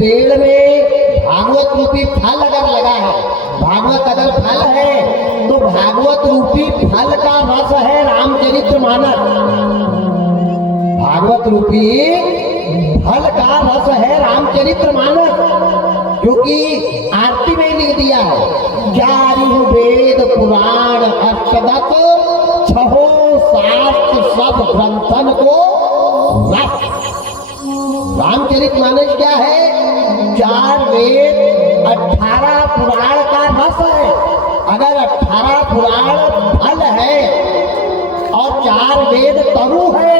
पेड़ में भागवत रूपी फल अगर लगा है, भागवत अगर फल है तो भागवत रूपी फल का रस है रामचरितमानस। भागवत रूपी फल का रस है रामचरितमानस, क्योंकि आरती में लिख दिया है चारि वेद पुराण अष्टदश छहो शास्त्र सब ग्रंथन को रस। रामचरितमानस क्या है? 4 वेद 18 पुराण का रस है। अगर 18 पुराण फल है और 4 वेद तरु है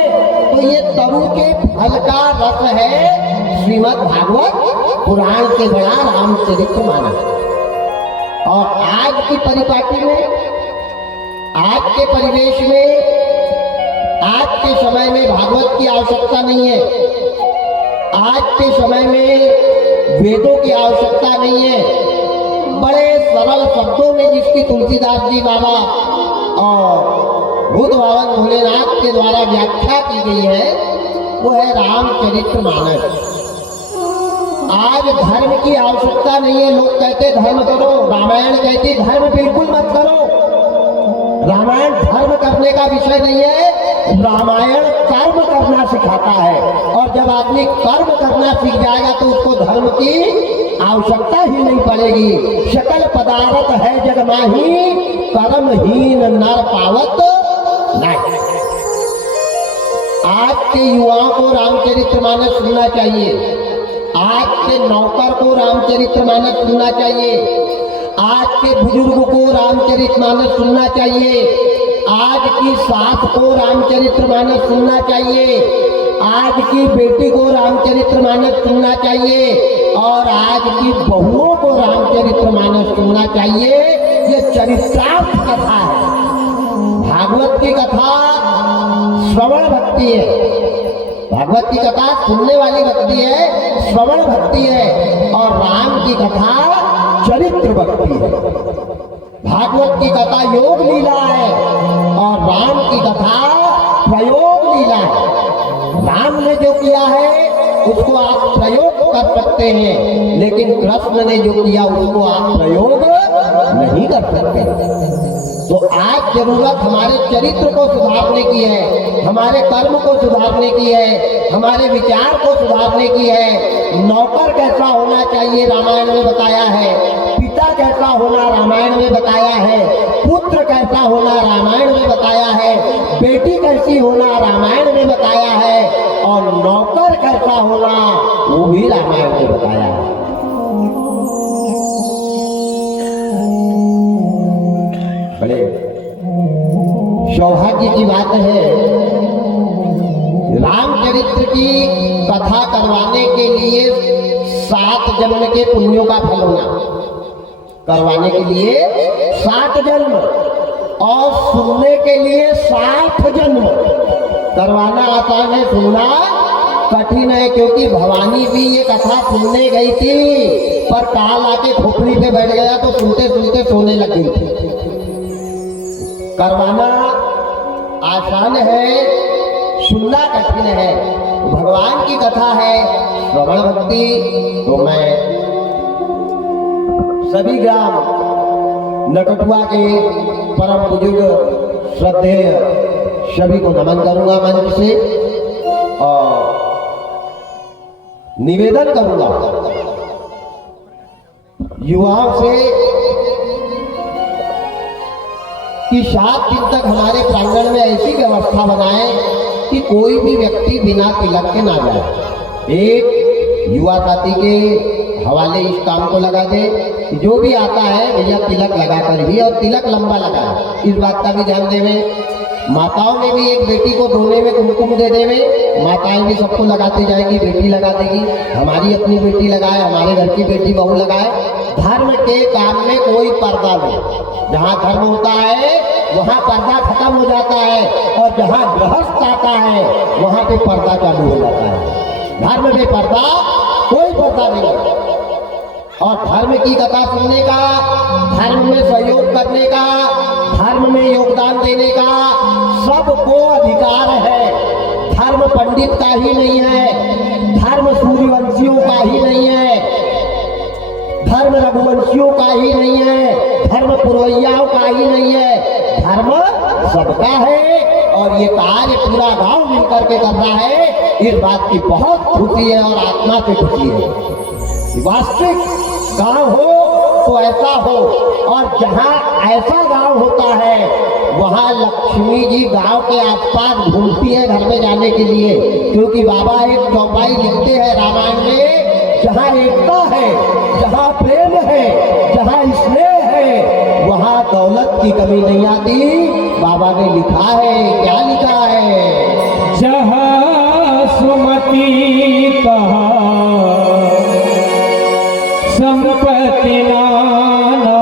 तो ये तरु के फल का रस है श्रीमद् भागवत पुराण से बड़ा रामचरितमानस। और आज की परिपाटी में, आज के परिवेश में, आज के समय में भागवत की आवश्यकता नहीं है। आज के समय में वेदों की आवश्यकता नहीं है। बड़े सरल शब्दों में जिसकी तुलसीदास जी बाबा और बुद्ध भगवान भोलेनाथ के द्वारा व्याख्या की गई है वो है रामचरितमानस। आज धर्म की आवश्यकता नहीं है। लोग कहते धर्म करो, रामायण कहती धर्म बिल्कुल मत करो। रामायण धर्म करने का विषय नहीं है, रामायण कर्म करना सिखाता है। और जब आदमी कर्म करना सीख जाएगा तो उसको धर्म की आवश्यकता ही नहीं पड़ेगी। सकल पदार्थ है जग माही, कर्महीन नर पावत नहीं। आज के युवाओं को रामचरितमानस सुनना चाहिए। आज के नौकर को रामचरितमानस सुनना चाहिए। आज के बुजुर्ग को रामचरितमानस सुनना चाहिए। आज की सास को रामचरितमानस सुनना चाहिए। आज की बेटी को रामचरितमानस सुनना चाहिए। और आज की बहुओं को रामचरितमानस सुनना चाहिए। ये चरित्रार्थ कथा है। भागवत की कथा श्रवण भक्ति है। भागवत की कथा सुनने वाली भक्ति है, श्रवण भक्ति है। और राम की कथा चरित्र भक्ति है। भागवत की कथा योग लीला है और राम की कथा प्रयोग लीला है। राम ने जो किया है उसको आप प्रयोग कर सकते हैं, लेकिन कृष्ण ने जो किया उसको आप प्रयोग नहीं कर सकते। तो आज जरूरत हमारे चरित्र को सुधारने की है, हमारे कर्म को सुधारने की है, हमारे विचार को सुधारने की है। नौकर कैसा होना चाहिए रामायण में बताया है, पिता कैसा होना रामायण में बताया है, पुत्र कैसा होना रामायण में बताया है, बेटी कैसी होना रामायण में बताया है, और नौकर कैसा होना वो भी रामायण में बताया है। बड़े सौभाग्य की बात है, रामचरित्र की कथा करवाने के लिए 7 जन्म के पुण्यों का फल होना, करवाने के लिए 7 जन्म और सुनने के लिए 60 जन्म। करवाना आसान है, सुनना कठिन है। क्योंकि भवानी भी ये कथा सुनने गई थी पर काल आके खोपड़ी पे बैठ गया तो सुनते सुनते सोने लग गई थी। करवाना आसान है, सुनना कठिन है। भगवान की कथा है श्रवण भक्ति। तो मैं सभी ग्राम नकटुआ के परम बुजुर्ग श्रद्धेय सभी को नमन करूंगा मंच से और निवेदन करूंगा युवाओं से कि 7 दिन तक हमारे प्रांगण में ऐसी व्यवस्था बनाएं कि कोई भी व्यक्ति बिना तिलक के ना जाए। एक युवा साथी के हवाले इस काम को लगा दे, जो भी आता है भैया तिलक लगा कर ही, और तिलक लंबा लगाए, इस बात का भी ध्यान देवे। माताओं ने भी एक बेटी को दोने में कुमकुम दे देवे, माताएं भी सबको लगाती जाएगी, बेटी लगा देगी, हमारी अपनी बेटी लगाए, हमारे घर की बेटी बहू लगाए। धर्म के काम में कोई पर्दा नहीं। जहाँ धर्म होता है वहाँ पर्दा खत्म हो जाता है, और जहाँ गृहस्थ आता है वहाँ पे पर्दा चालू हो जाता है। धर्म में पर्दा, कोई पर्दा नहीं। और धर्म की कथा सुनने का, धर्म में सहयोग करने का, धर्म में योगदान देने का सबको अधिकार है। धर्म पंडित का ही नहीं है, धर्म सूर्यवंशियों का ही नहीं है, रघुवंशियों का ही नहीं है, धर्म पुरोहियाओं का ही नहीं है, धर्म सबका है। और ये कार्य पूरा गांव मिलकर के कर रहा है, इस बात की बहुत खुशी है और आत्मा से खुशी है। वास्तविक गांव हो तो ऐसा हो, और जहां ऐसा गांव होता है वहां लक्ष्मी जी गांव के आसपास घूमती है घर में जाने के लिए, क्योंकि बाबा एक चौपाई लिखते हैं रामायण में, जहां एकता है, जहां प्रेम है, जहां स्नेह है, वहां दौलत की कमी नहीं आती। बाबा ने लिखा है, क्या लिखा है? जहाँ सुमति कहा संपत्ति नाना,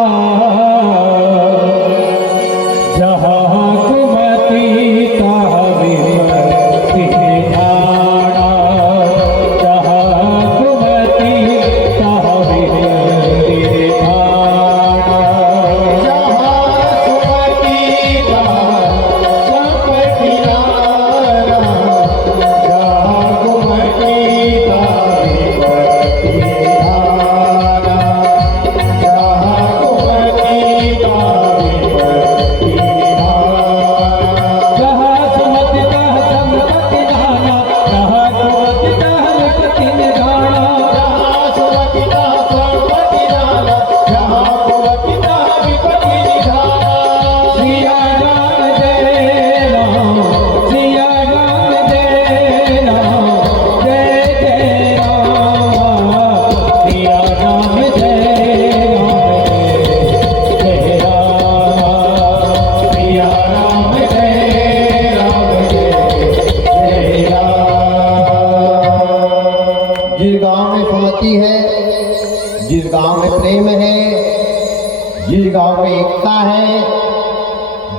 जहाँ कुमति कहा विपत्ति निधाना, जहाँ कुमति कहा विपत्ति निधाना, जहाँ सुमति कहा संपत्ति नाना, जहाँ कुमति कहा विपत्ति निधाना, जहाँ कुमति कहा विपत्ति निधाना, जहाँ सुमति कहा संपत्ति नाना, जहाँ कुमति कहा विपत्ति निधाना, जहाँ सुमति कहा संपत्ति नाना, जहाँ कुमति कहा विपत्ति निधाना। सिया राम जय राम, सिया राम जय राम, जय जय राम, सिया राम जय राम, जय राम, सिया राम जय राम, जय राम। जिस गांव में सुमति है, जिस गांव में प्रेम है, जिस गांव में एकता है,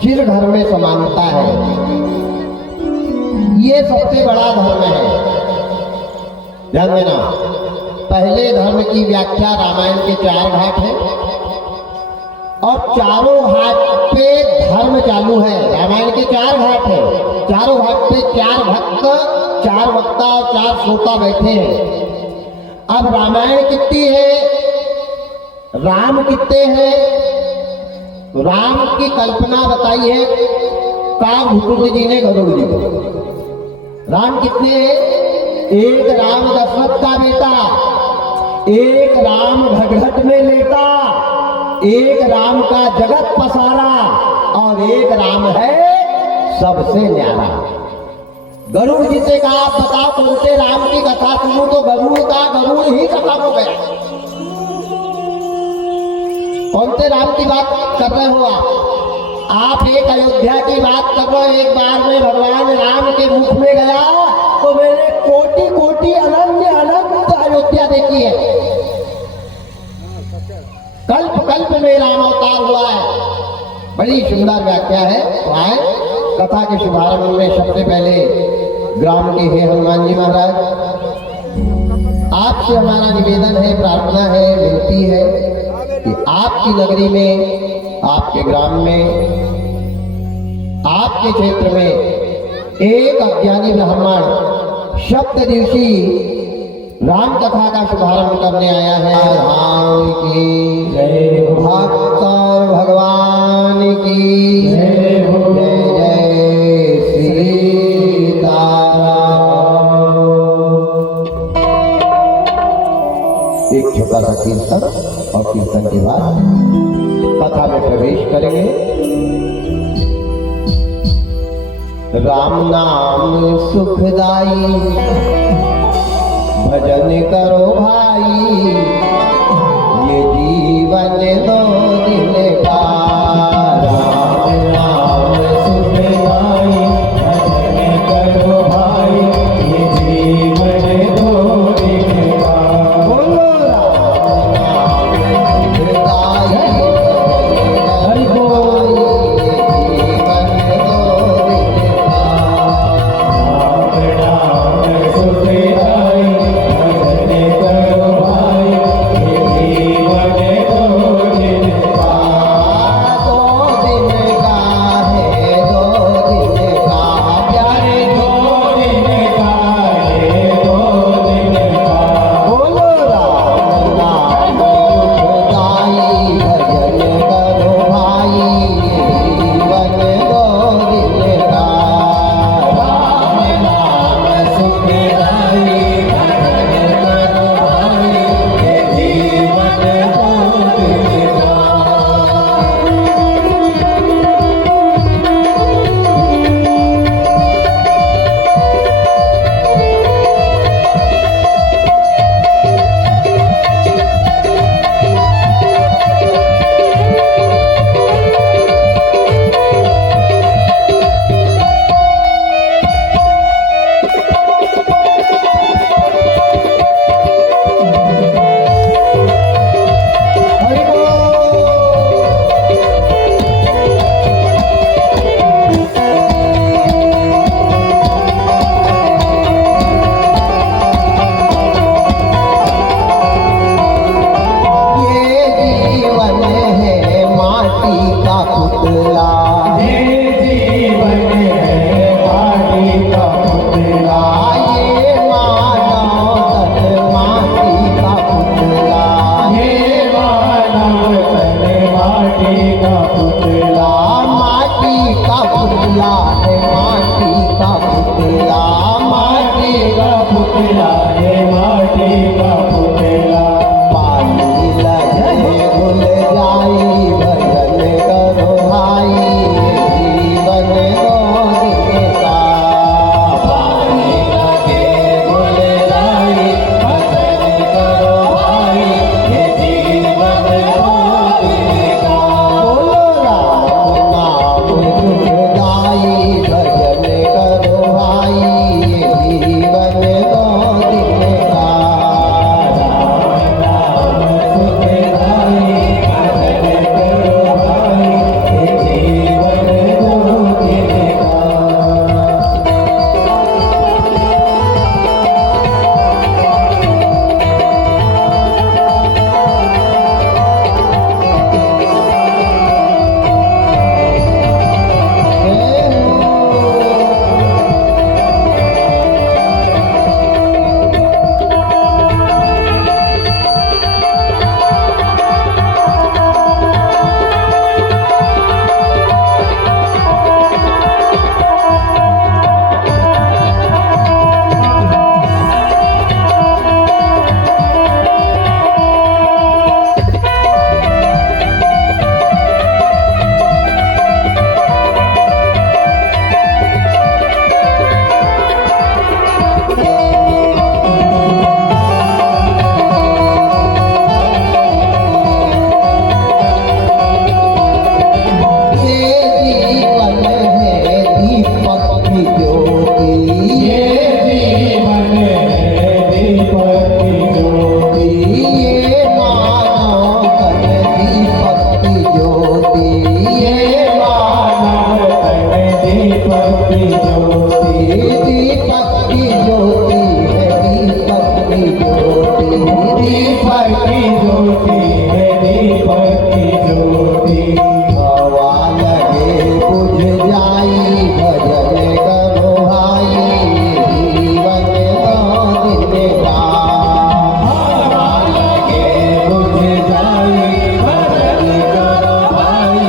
जिस घर में समानता है, ये सबसे बड़ा धर्म है। ध्यान देना, पहले धर्म की व्याख्या रामायण के 4 घाट है, और चारों घाट पे धर्म चालू है। रामायण के 4 घाट है, चारों घाट पे 4 भक्त, 4 वक्ता और 4 श्रोता बैठे हैं। अब रामायण कितनी है, राम कितने हैं? तो राम की कल्पना बताई है काकभूषुंड जी ने गरुड़ जी को। राम कितने हैं? एक राम दशरथ का बेटा, एक राम घटघट में लेटा, एक राम का जगत पसारा, और एक राम है सबसे न्यारा। गरुड़ जी से कहा, आप बताओ कौन से राम की कथा सुनूं? तो गरुड़ ही खत्म हो गया। कौन से राम की बात कर रहे हो आप? एक अयोध्या की बात कर रहे हो। एक बार में भगवान राम के मुख में गया तो मैंने कोटि कोटि अनंत अनंत अयोध्या देखी है। कल्प कल्प में राम अवतार हुआ है। बड़ी सुंदर व्याख्या है। तो आए कथा के शुभारंभ में सबसे पहले ग्राम के हे हनुमान जी महाराज, आपसे हमारा निवेदन है, प्रार्थना है, विनती है कि आपकी नगरी में, आपके ग्राम में, आपके क्षेत्र में एक अज्ञानी ब्राह्मण सप्तदिवसी राम कथा का शुभारंभ करने आया है। राम की जय, भक्त और भगवान की जय, जय जय सीताराम। एक छोटा सा कीर्तन, और कीर्तन के बाद कथा में प्रवेश करेंगे। राम नाम सुखदाई, भजन करो भाई, ये जीवन 2 दिन का। राम नाम सुखदाई, भजन करो भाई, ये जीवन 2 दिन का। बोलो राम नाम सुखदाई, हरि बोल। ये जीवन 2 दिन का। राम नाम सुखदाई, भजन करो भाई, ये जीवन 2 दिन का पुतला माटी का पुतला है माटी का पुतला माटी का पुतला है माटी का पुतला पानी लगे भूल जाई भजन करो भाई जीवन दो दिन का पानी लगे भूल जाई भजन करो भाई ये जीवन दो दिन का बोलो राम नाम जुट जाई भजन करो भाई जीवन दो दिन का राम सुख दाई भजन करो भाई ये जीवन दो दिन का ये जीवन है दीपक की ज्योति ये जीवन है दीपक की ज्योति ये मानव तन दीपक की ज्योति ये मानव तन दीपक की ज्योति दीपक की ज्योति है दीपक की ज्योति दीपक की ज्योति है दीपक की ज्योति हवा लगे बुझ जाई भजन करो भाई जीवन दो दिन का हवा लगे बुझ जाई भजन करो भाई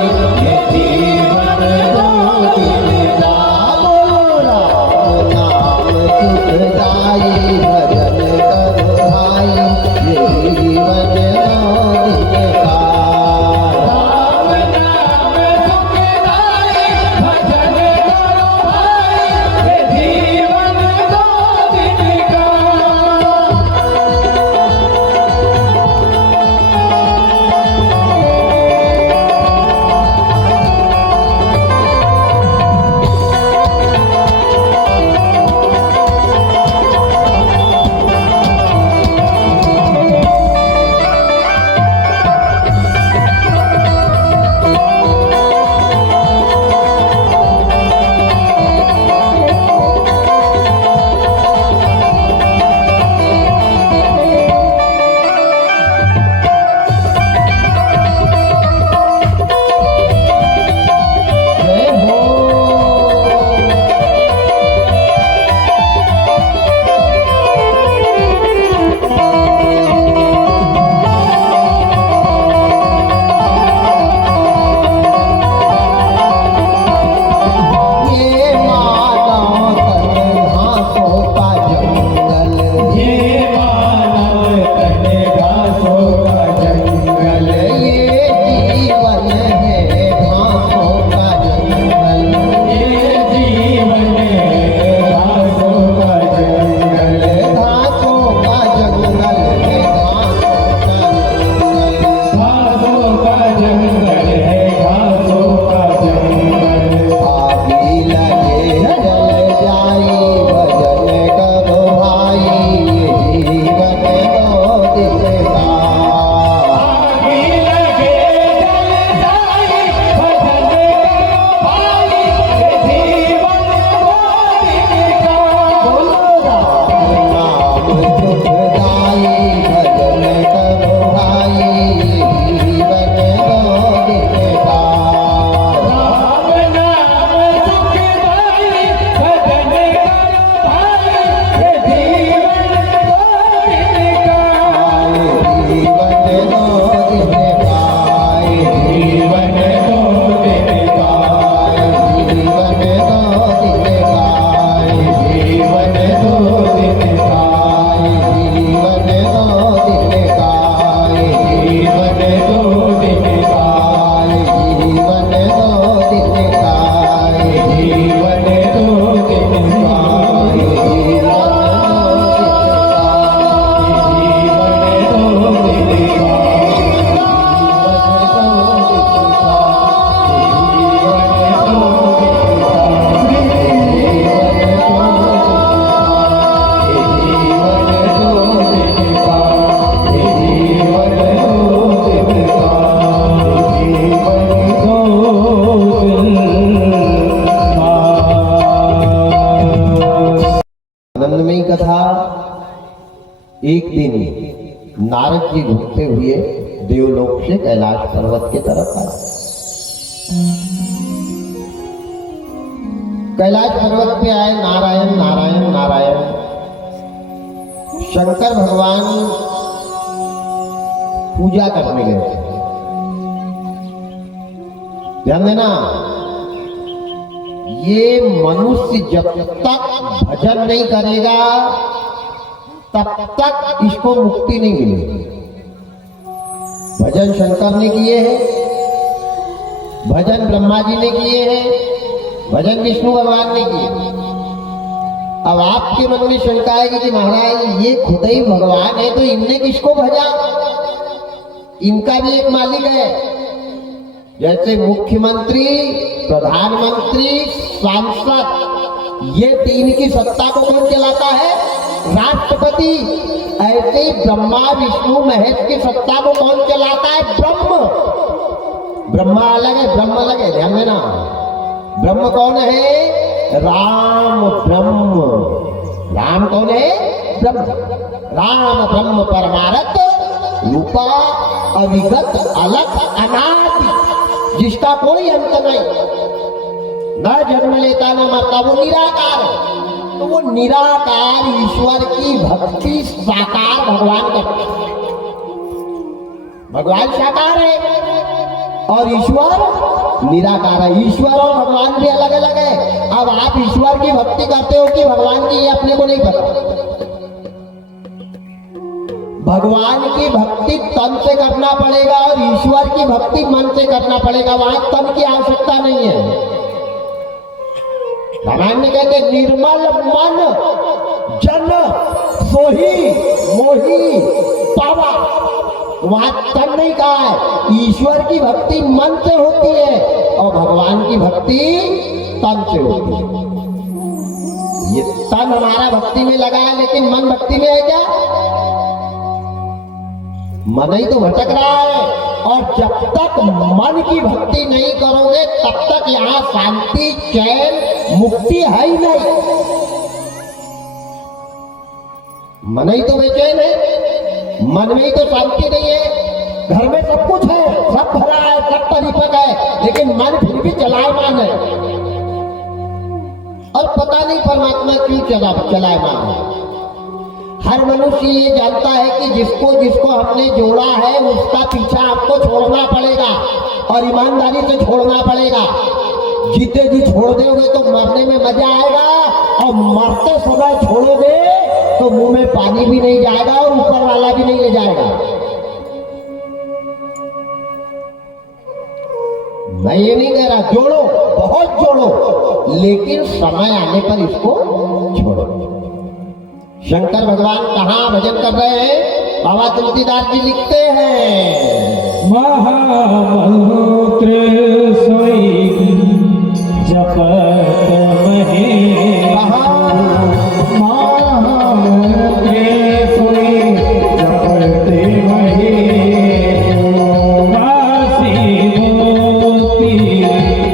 एक दिन नारद जी घूमते हुए देवलोक से कैलाश पर्वत की तरफ आए। कैलाश पर्वत पे आए, नारायण नारायण नारायण। शंकर भगवान पूजा करने गए थे। ध्यान देना, ये मनुष्य जब तक भजन नहीं करेगा तब तक इसको मुक्ति नहीं मिलेगी। भजन शंकर ने किए हैं, भजन ब्रह्मा जी ने किए हैं, भजन विष्णु भगवान ने किए। अब आपके मन में शंका आएगी कि महाराज ये खुद ही भगवान है तो इनने किसको भजा? इनका भी एक मालिक है। जैसे मुख्यमंत्री, प्रधानमंत्री, सांसद, ये तीन की सत्ता को कौन चलाता है? राष्ट्रपति। ऐसे ही ब्रह्मा विष्णु महेश की सत्ता को कौन चलाता है? ब्रह्म। ब्रह्मा अलग है, ब्रह्म अलग है। ध्यान देना, ब्रह्म कौन है? राम ब्रह्म। राम कौन है? ब्रह्म। राम ब्रह्म परमार्थ रूपा अविगत अलग अनादि, जिसका कोई अंत नहीं, न जन्म लेता न मरता, वो निराकार है। तो वो निराकार ईश्वर की भक्ति साकार भगवान करते हैं। भगवान साकार है और ईश्वर निराकार है। ईश्वर और भगवान भी अलग अलग है। अब आप ईश्वर की भक्ति करते हो कि भगवान की, ये अपने को नहीं पता। भगवान की भक्ति तन से करना पड़ेगा और ईश्वर की भक्ति मन से करना पड़ेगा। वहां तन की आवश्यकता नहीं है। रामायण में कहते निर्मल मन जन सोही मोही पावा। वहां तन नहीं कहा है। ईश्वर की भक्ति मन से होती है और भगवान की भक्ति तन से होती है। ये तन हमारा भक्ति में लगा है लेकिन मन भक्ति में है क्या? मन ही तो भटक रहा है। और जब तक मन की भक्ति नहीं करोगे तब तक यहाँ शांति, चैन, मुक्ति है ही नहीं। मन ही तो बेचैन है, मन में ही तो शांति नहीं है। घर में सब कुछ है, सब भरा है, सब परिपक्व है, लेकिन मन फिर भी चलायमान है। और पता नहीं परमात्मा क्यों चलायमान है। हर मनुष्य ये जानता है कि जिसको जिसको हमने जोड़ा है उसका पीछा आपको छोड़ना पड़ेगा और ईमानदारी से छोड़ना पड़ेगा। जीते जी छोड़ दोगे तो मरने में मजा आएगा और मरते समय छोड़ोगे तो मुंह में पानी भी नहीं जाएगा और ऊपर वाला भी नहीं ले जाएगा। मैं ये नहीं कह रहा, जोड़ो, बहुत जोड़ो, लेकिन समय आने पर इसको छोड़ो। शंकर भगवान कहाँ भजन कर रहे हैं? बाबा तुलसीदास जी लिखते हैं, महामंत्र सोई जपत महे। महामंत्र सोई जपत महे। काशी मोती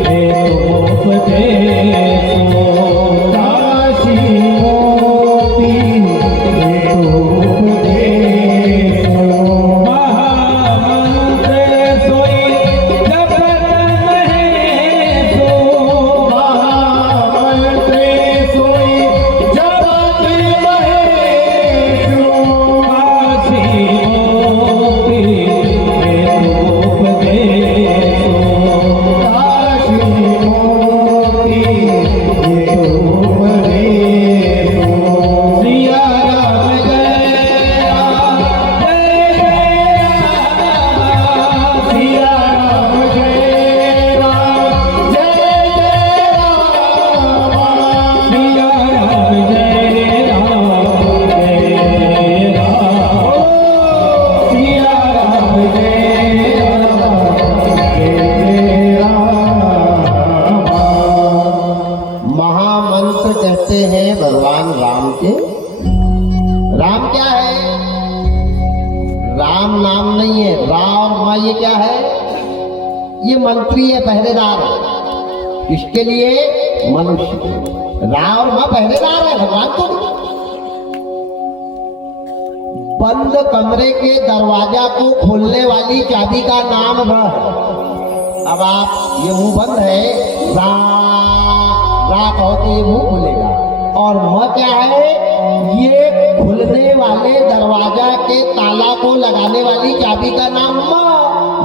हेतुपदेशो। काशी मोती ये क्या है? ये मंत्री है, पहरेदार है। इसके लिए मनुष्य, राम और मां पहरेदार है, भगवान तो बंद कमरे के दरवाजा को खोलने वाली चाबी का नाम र है। अब आप ये मुंह बंद है, रा कहो तो ये मुंह खुलेगा। और म क्या है? ये खुलने वाले दरवाजा के ताला को लगाने वाली चाबी का नाम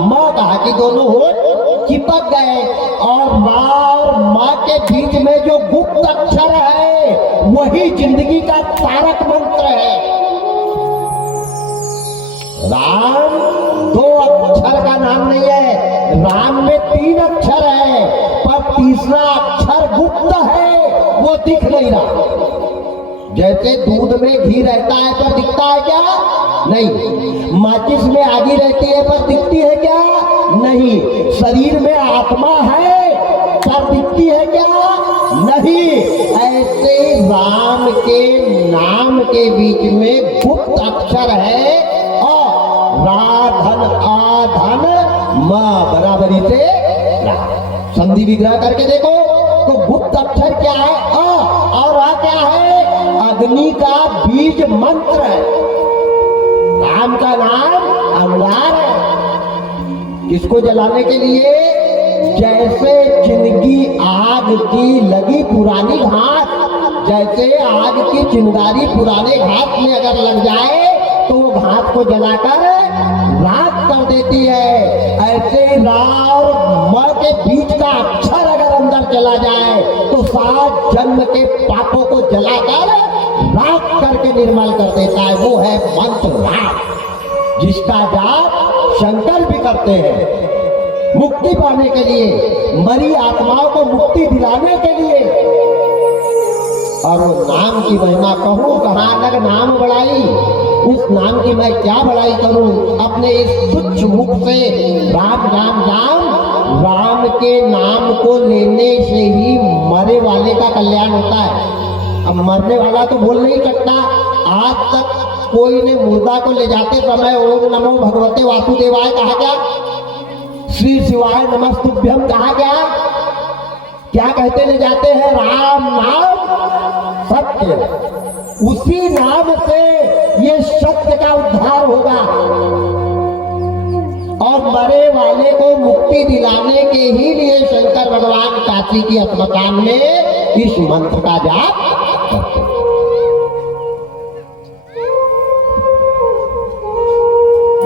म कहा कि दोनों होठ चिपक गए। और रा और म के बीच में जो गुप्त अक्षर है वही जिंदगी का तारक मंत्र है। राम दो अक्षर का नाम नहीं है, राम में 3 अक्षर है, पर तीसरा अक्षर गुप्त है, वो दिख नहीं रहा। जैसे दूध में घी रहता है पर दिखता है क्या? नहीं। माचिस में आगी रहती है पर दिखती है क्या? नहीं। शरीर में आत्मा है पर दिखती है क्या? नहीं। ऐसे राम के नाम के बीच में गुप्त अक्षर है और राधन आधन म बराबरी से रा। संधि विग्रह करके देखो तो गुप्त अक्षर क्या है? और रा क्या है? अग्नि का बीज मंत्र है। राम का नाम अंगार है। किसको जलाने के लिए? जैसे जिंदगी आग की लगी पुरानी घास, जैसे आग की चिंगारी पुराने घास में अगर लग जाए तो वो घास को जलाकर राख कर देती है। ऐसे रा और म के बीच का अक्षर अगर अंदर चला जाए तो 7 जन्म के पापों को जलाकर राख करके निर्मल कर देता है। वो है मंत्र राम, जिसका जाप शंकर भी करते हैं मुक्ति पाने के लिए, मरी आत्माओं को मुक्ति दिलाने के लिए। और वो नाम की महिमा कहूं कहां नग नाम बढ़ाई, उस नाम की मैं क्या बढ़ाई करूं अपने इस तुच्छ मुख से। राम राम राम, राम के नाम को लेने से ही मरे वाले का कल्याण होता है। अब मरने वाला तो बोल नहीं सकता। आज तक कोई ने मुर्दा को ले जाते समय ओम नमो भगवते वासुदेवाय कहा क्या? श्री शिवाय नमस्तुभ्यम कहा क्या? क्या कहते ले जाते हैं? राम नाम सत्य। उसी नाम से ये सत्य का उद्धार होगा और मरे वाले को मुक्ति दिलाने के ही लिए शंकर भगवान काशी की अस्मशान में इस मंत्र का जाप करते।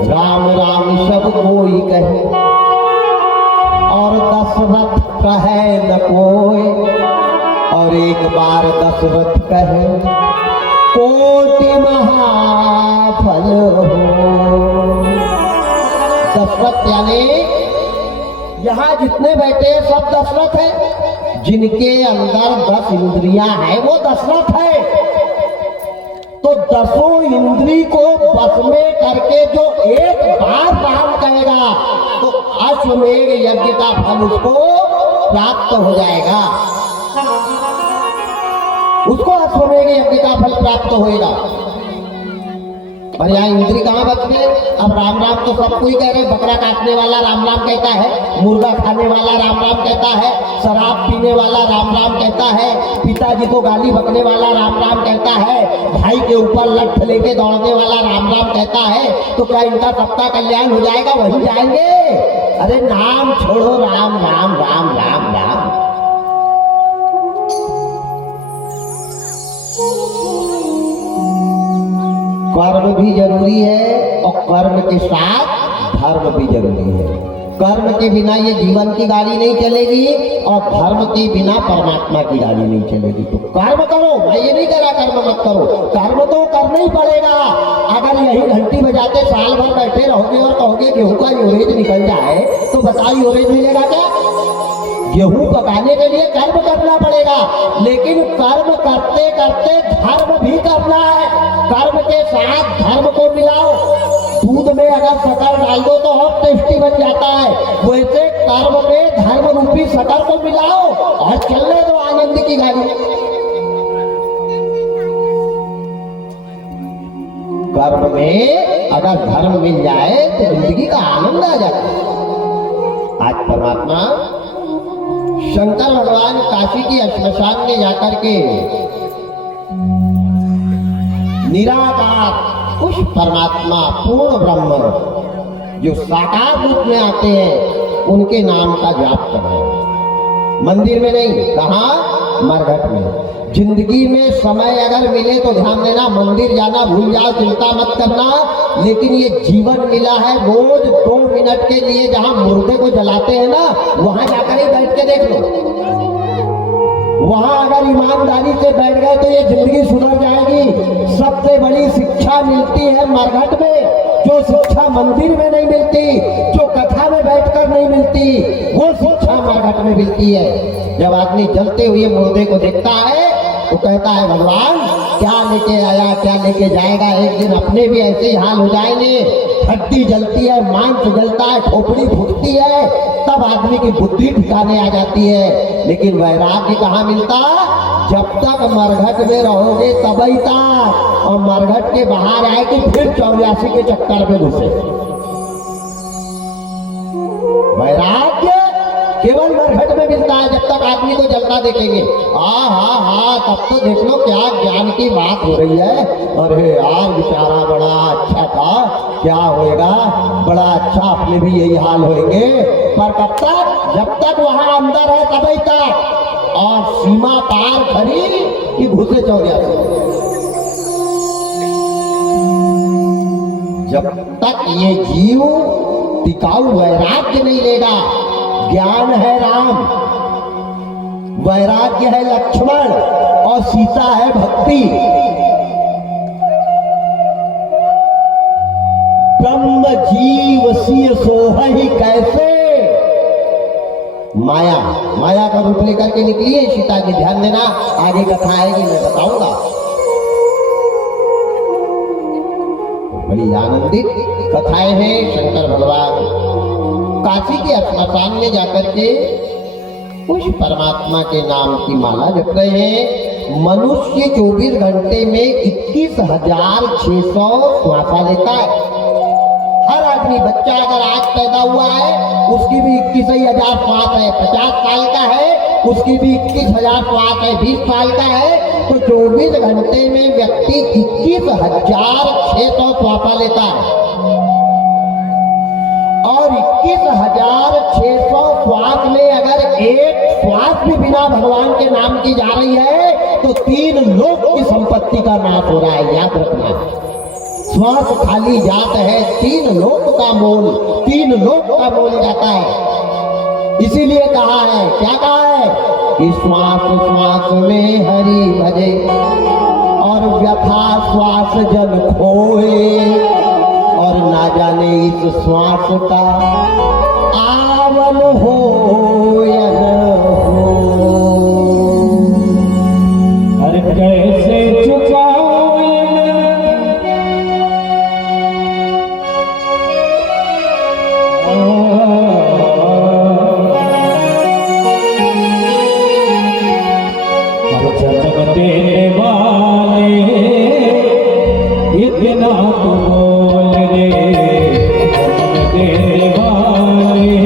राम राम सब कोई कहे और दशरथ कहे न कोई, और एक बार दशरथ कहे कोटि महाफल हो। दशरथ यानी यहाँ जितने बैठे हैं सब दशरथ है। जिनके अंदर 10 इंद्रियां हैं वो दशरथ है। तो 10 इंद्री को बस में करके जो एक बार राम कहेगा तो अश्वमेध यज्ञ का फल उसको प्राप्त हो जाएगा। उसको अश्वमेध यज्ञ का फल प्राप्त होएगा। और यहाँ इंद्री कहाँ बच गए? अब राम राम तो सब कोई कह रहे। बकरा काटने वाला राम राम कहता है, मुर्गा खाने वाला राम राम कहता है, शराब पीने वाला राम राम कहता है, पिताजी को गाली बकने वाला राम राम कहता है, भाई के ऊपर लठ लेके दौड़ने वाला राम राम कहता है। तो क्या इनका सबका कल्याण हो जाएगा? वही जाएंगे? अरे नाम छोड़ो, राम राम राम राम राम। कर्म भी जरूरी है और कर्म के साथ धर्म भी जरूरी है। कर्म के बिना ये जीवन की गाड़ी नहीं चलेगी और धर्म के बिना परमात्मा की गाड़ी नहीं चलेगी। तो कर्म करो, मैं ये नहीं कह रहा कर्म मत करो, कर्म तो करना ही पड़ेगा। अगर यही घंटी बजाते साल भर बैठे रहोगे और कहोगे गेहूं का यूरेज निकल जाए तो बताओ यूरेज मिलेगा क्या? गेहूं पकाने के लिए कर्म करना पड़ेगा, लेकिन कर्म करते करते धर्म भी करना है। कर्म के साथ धर्म को मिलाओ। दूध में अगर शक्कर डाल दो तो और टेस्टी बन जाता है, वैसे कर्म में धर्म रूपी शक्कर को मिलाओ और चलने दो आनंद की गाड़ी। कर्म में अगर धर्म मिल जाए तो जिंदगी का आनंद आ जाता है। आज परमात्मा शंकर भगवान काशी की श्मशान में जाकर के निराकार उस परमात्मा पूर्ण ब्रह्म जो साकार रूप में आते हैं उनके नाम का जाप करें। मंदिर में नहीं, कहाँ? मरघट में। जिंदगी में समय अगर मिले तो ध्यान देना, मंदिर जाना भूल जाओ, चिंता मत करना, लेकिन ये जीवन मिला है, रोज 2 मिनट के लिए जहां मुर्दे को जलाते हैं ना, वहां जाकर ही बैठ के देख लो। वहां अगर ईमानदारी से बैठ गए तो ये जिंदगी सुधर जाएगी। सबसे बड़ी शिक्षा मिलती है मरघट में, जो शिक्षा मंदिर में नहीं मिलती, जो कथा में बैठकर नहीं मिलती, वो शिक्षा मरघट में मिलती है। जब आदमी जलते हुए मुर्दे को देखता है तो कहता है भगवान क्या लेके आया, क्या लेके जाएगा, एक दिन अपने भी ऐसे ही हाल हो जाएंगे। हड्डी जलती है, मांस जलता है, खोपड़ी फूटती है, तब आदमी की बुद्धि ठिकाने आ जाती है। लेकिन वैराग्य कहाँ मिलता? जब तक मरघट में रहोगे तभी तक, और मरघट के बाहर आए कि फिर 84 के चक्कर में घुसे। वैराग्य केवल मरघट में मिलता है, जब तक आदमी को जलता देखेंगे। हाँ, तब तो देख लो क्या ज्ञान की बात हो रही है। अरे यार बेचारा बड़ा अच्छा था, क्या होएगा, बड़ा अच्छा, अपने भी यही हाल होंगे। पर कब तक? जब तक वहां अंदर है तभी तक, और सीमा पार करी कि घुसे 84। जब तक ये जीव टिकाऊ वैराग्य नहीं लेगा, ज्ञान है राम, वैराग्य है लक्ष्मण, और सीता है भक्ति। ब्रह्म जीव सिय सोहहि कैसे, माया का रूप लेकर के निकली है सीता जी। ध्यान देना, आगे कथा आएगी, मैं बताऊंगा। बड़ी आनंदित कथाएं हैं। शंकर भगवान काशी के श्मशान में जाकर के उस परमात्मा के नाम की माला जप रहे हैं। मनुष्य 24 घंटे में 21,600 श्वासा लेता है। हर आदमी, बच्चा अगर आज पैदा हुआ है उसकी भी 21,000 श्वास है, 50 साल का है उसकी भी 21,000 श्वास है, 20 साल का है तो 24 घंटे में व्यक्ति 21,600 श्वासा लेता है। और 21,600 श्वास में अगर एक श्वास भी बिना भगवान के नाम की जा रही है तो 3 लोक की संपत्ति का नाश हो रहा है, याद रखना। श्वास खाली जात है, 3 लोक का मोल, 3 लोक का मोल जाता है। इसीलिए कहा है, क्या कहा है कि श्वास श्वास में हरि भजे, और व्यथा श्वास जन खोए, और ना जाने इस श्वास का आवन हो या न हो। हर कैसे चुकाओ जन्म देने वाले इतना तो बोल रे, जन्म देने वाले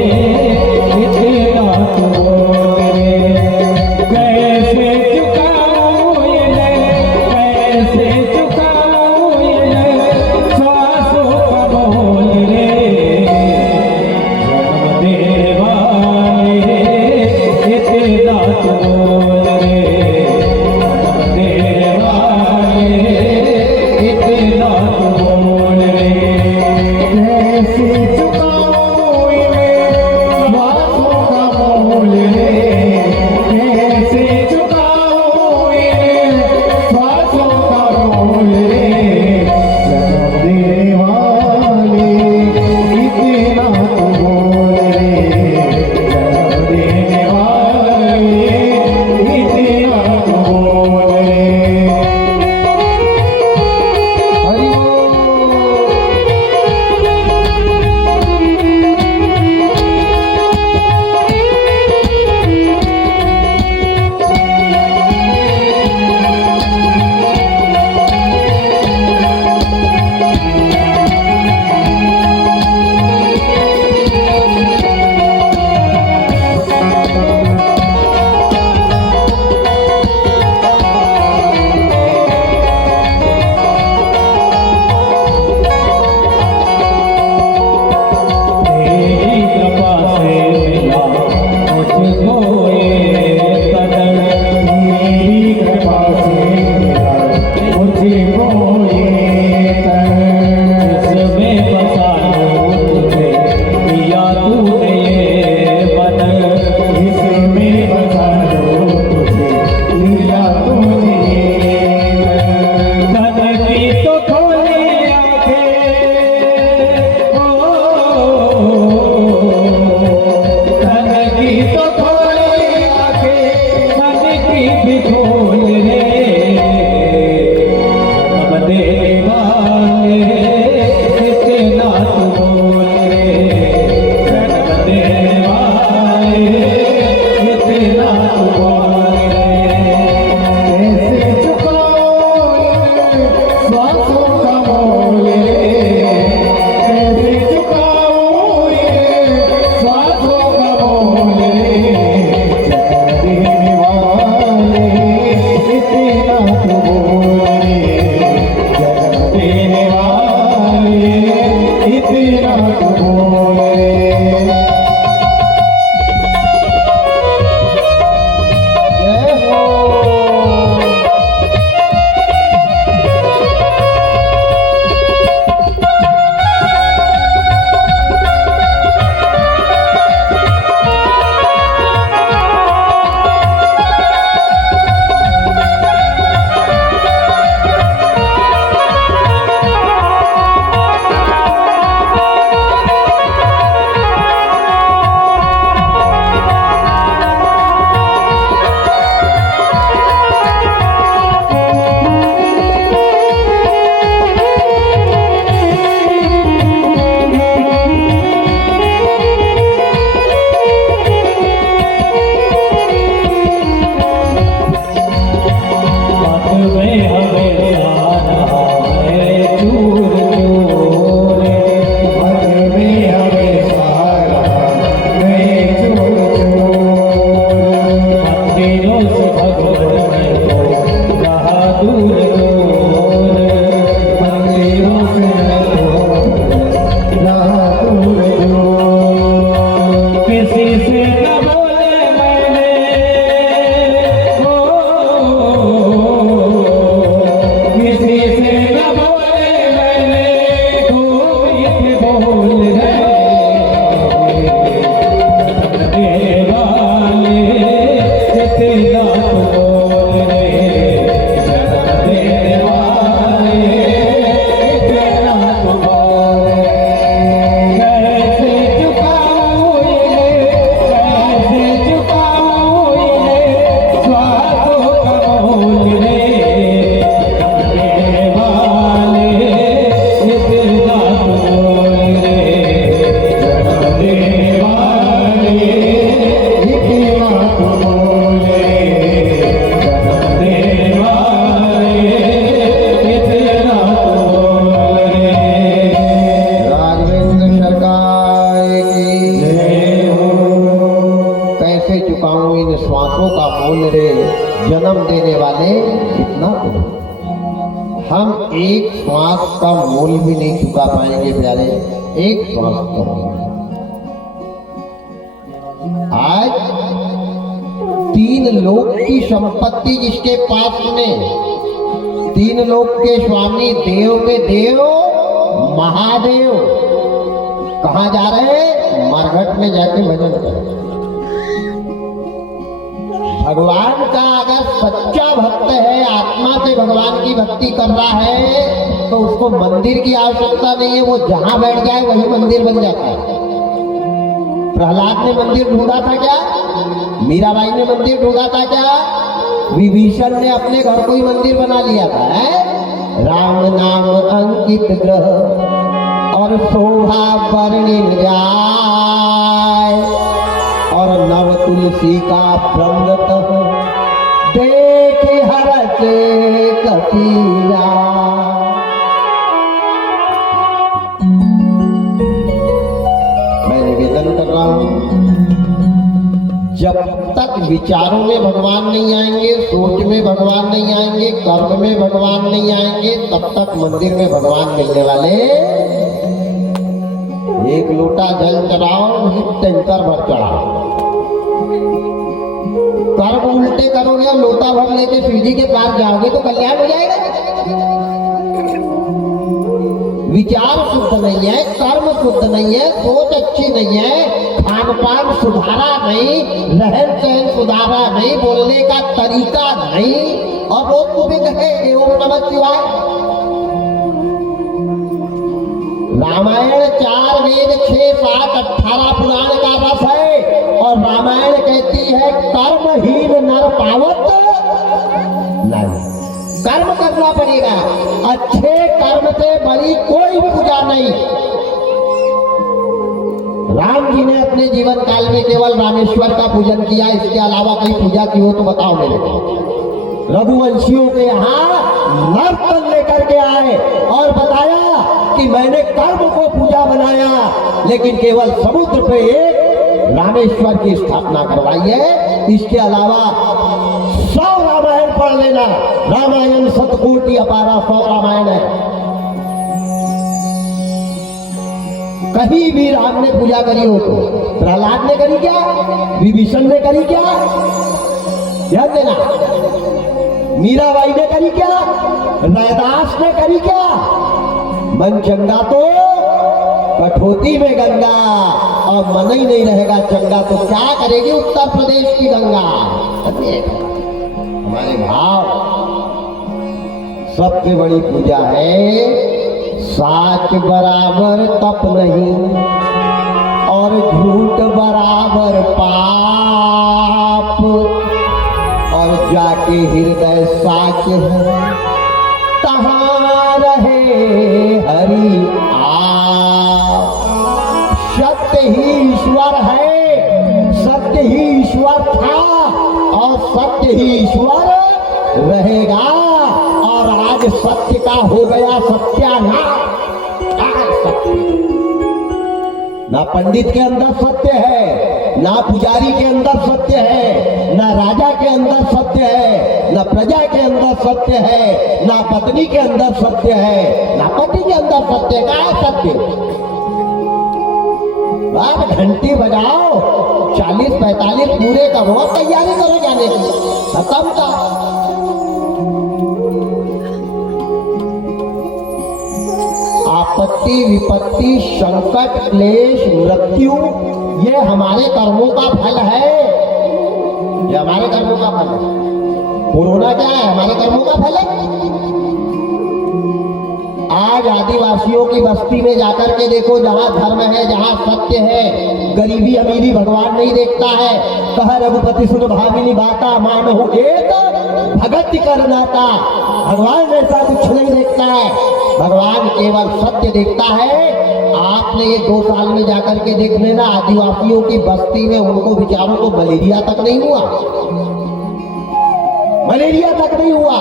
कैसे चुकाऊं इन श्वासों का मोल रे, जन्म देने वाले कितना करो। हम एक श्वास का मोल भी नहीं चुका पाएंगे प्यारे, एक श्वास का। आज 3 लोक की संपत्ति जिसके पास में, 3 लोक के स्वामी, देव में देव, महादेव, कहाँ जा रहे हैं? मरघट में जाके भजन करें। भगवान का अगर सच्चा भक्त है, आत्मा से भगवान की भक्ति कर रहा है, तो उसको मंदिर की आवश्यकता नहीं है। वो जहां बैठ जाए वही मंदिर बन जाता है। प्रहलाद ने मंदिर ढूंढा था क्या? मीराबाई ने मंदिर ढूंढा था क्या? विभीषण ने अपने घर को ही मंदिर बना लिया था। राम नाम अंकित ग्रह और शोभा वर्णिन जाय, और नव तुलसी का प्रंगत देख हरच कपिला। मैं निवेदन कर रहा हूं, जब तक विचारों में भगवान नहीं आएंगे, सोच में भगवान नहीं आएंगे, कर्म में भगवान नहीं आएंगे, तब तक मंदिर में भगवान मिलने वाले। एक लोटा जल चढ़ाओ, टैंकर भर चढ़ाओ। कर्म उल्टे करोगे और लोटा भर लेके शिव जी के पास जाओगे तो कल्याण हो जाएगा। विचार शुद्ध नहीं है, कर्म शुद्ध नहीं है, सोच अच्छी नहीं है, खान पान सुधारा नहीं, रहन सहन सुधारा नहीं, बोलने का तरीका नहीं, और लोग को भी कहे एवं नमः शिवाय। रामायण 4 वेद 6 7 18 पुराण का रस है, और रामायण कहती है कर्महीन नर पावत नहीं। कर्म करना पड़ेगा, अच्छे कर्म से बड़ी कोई पूजा नहीं। राम जी ने अपने जीवन काल में केवल रामेश्वर का पूजन किया, इसके अलावा कहीं पूजा की हो तो बताओ मेरे को। रघुवंशियों के यहाँ नर्तन लेकर के आए और बताया कि मैंने कर्म को पूजा बनाया, लेकिन केवल समुद्र पे एक रामेश्वर की स्थापना करवाई है। इसके अलावा 100 रामायण पढ़ लेना, रामायण शतकोटि अपारा 100 रामायण है। कहीं भी राम ने पूजा करी हो तो प्रहलाद ने करी क्या? विभीषण ने करी क्या? ध्यान देना। मीराबाई ने करी क्या? रैदास ने करी क्या? मन चंगा तो कठौती में गंगा, और मन ही नहीं रहेगा चंगा तो क्या करेगी उत्तर प्रदेश की गंगा। हमारे भाव, सबसे बड़ी पूजा है साच बराबर तप नहीं, और झूठ बराबर पाप, और जाके हृदय साच है तहां रहे हरि आप। सत्य ही ईश्वर है, सत्य ही ईश्वर था, और सत्य ही ईश्वर रहेगा। और आज सत्य का हो गया सत्यानाश। ना पंडित के अंदर सत्य है, ना पुजारी के अंदर सत्य है, ना राजा के अंदर सत्य है, ना प्रजा के अंदर सत्य है, ना पत्नी के अंदर सत्य है, ना पति के अंदर सत्य। का है सत्य? बाप घंटी बजाओ, 40-45 पूरे करो, तैयारी करो जाने की, खत्म था। आपत्ति, विपत्ति, संकट, क्लेश, मृत्यु, ये हमारे कर्मों का फल है। ये हमारे कर्मों का फल है। कोरोना क्या है? हमारे कर्मों का फल है। आज आदिवासियों की बस्ती में जाकर के देखो, जहां धर्म है, जहां सत्य है, गरीबी अमीरी भगवान नहीं देखता है। कह रघुपति सुन भागिनी बाता, मानहु एक भगत करनाता। भगवान ऐसा कुछ नहीं देखता है, भगवान केवल सत्य देखता है। आपने ये 2 साल में जाकर के देख लेना, आदिवासियों की बस्ती में उनको बेचारों को मलेरिया तक नहीं हुआ, मलेरिया तक नहीं हुआ।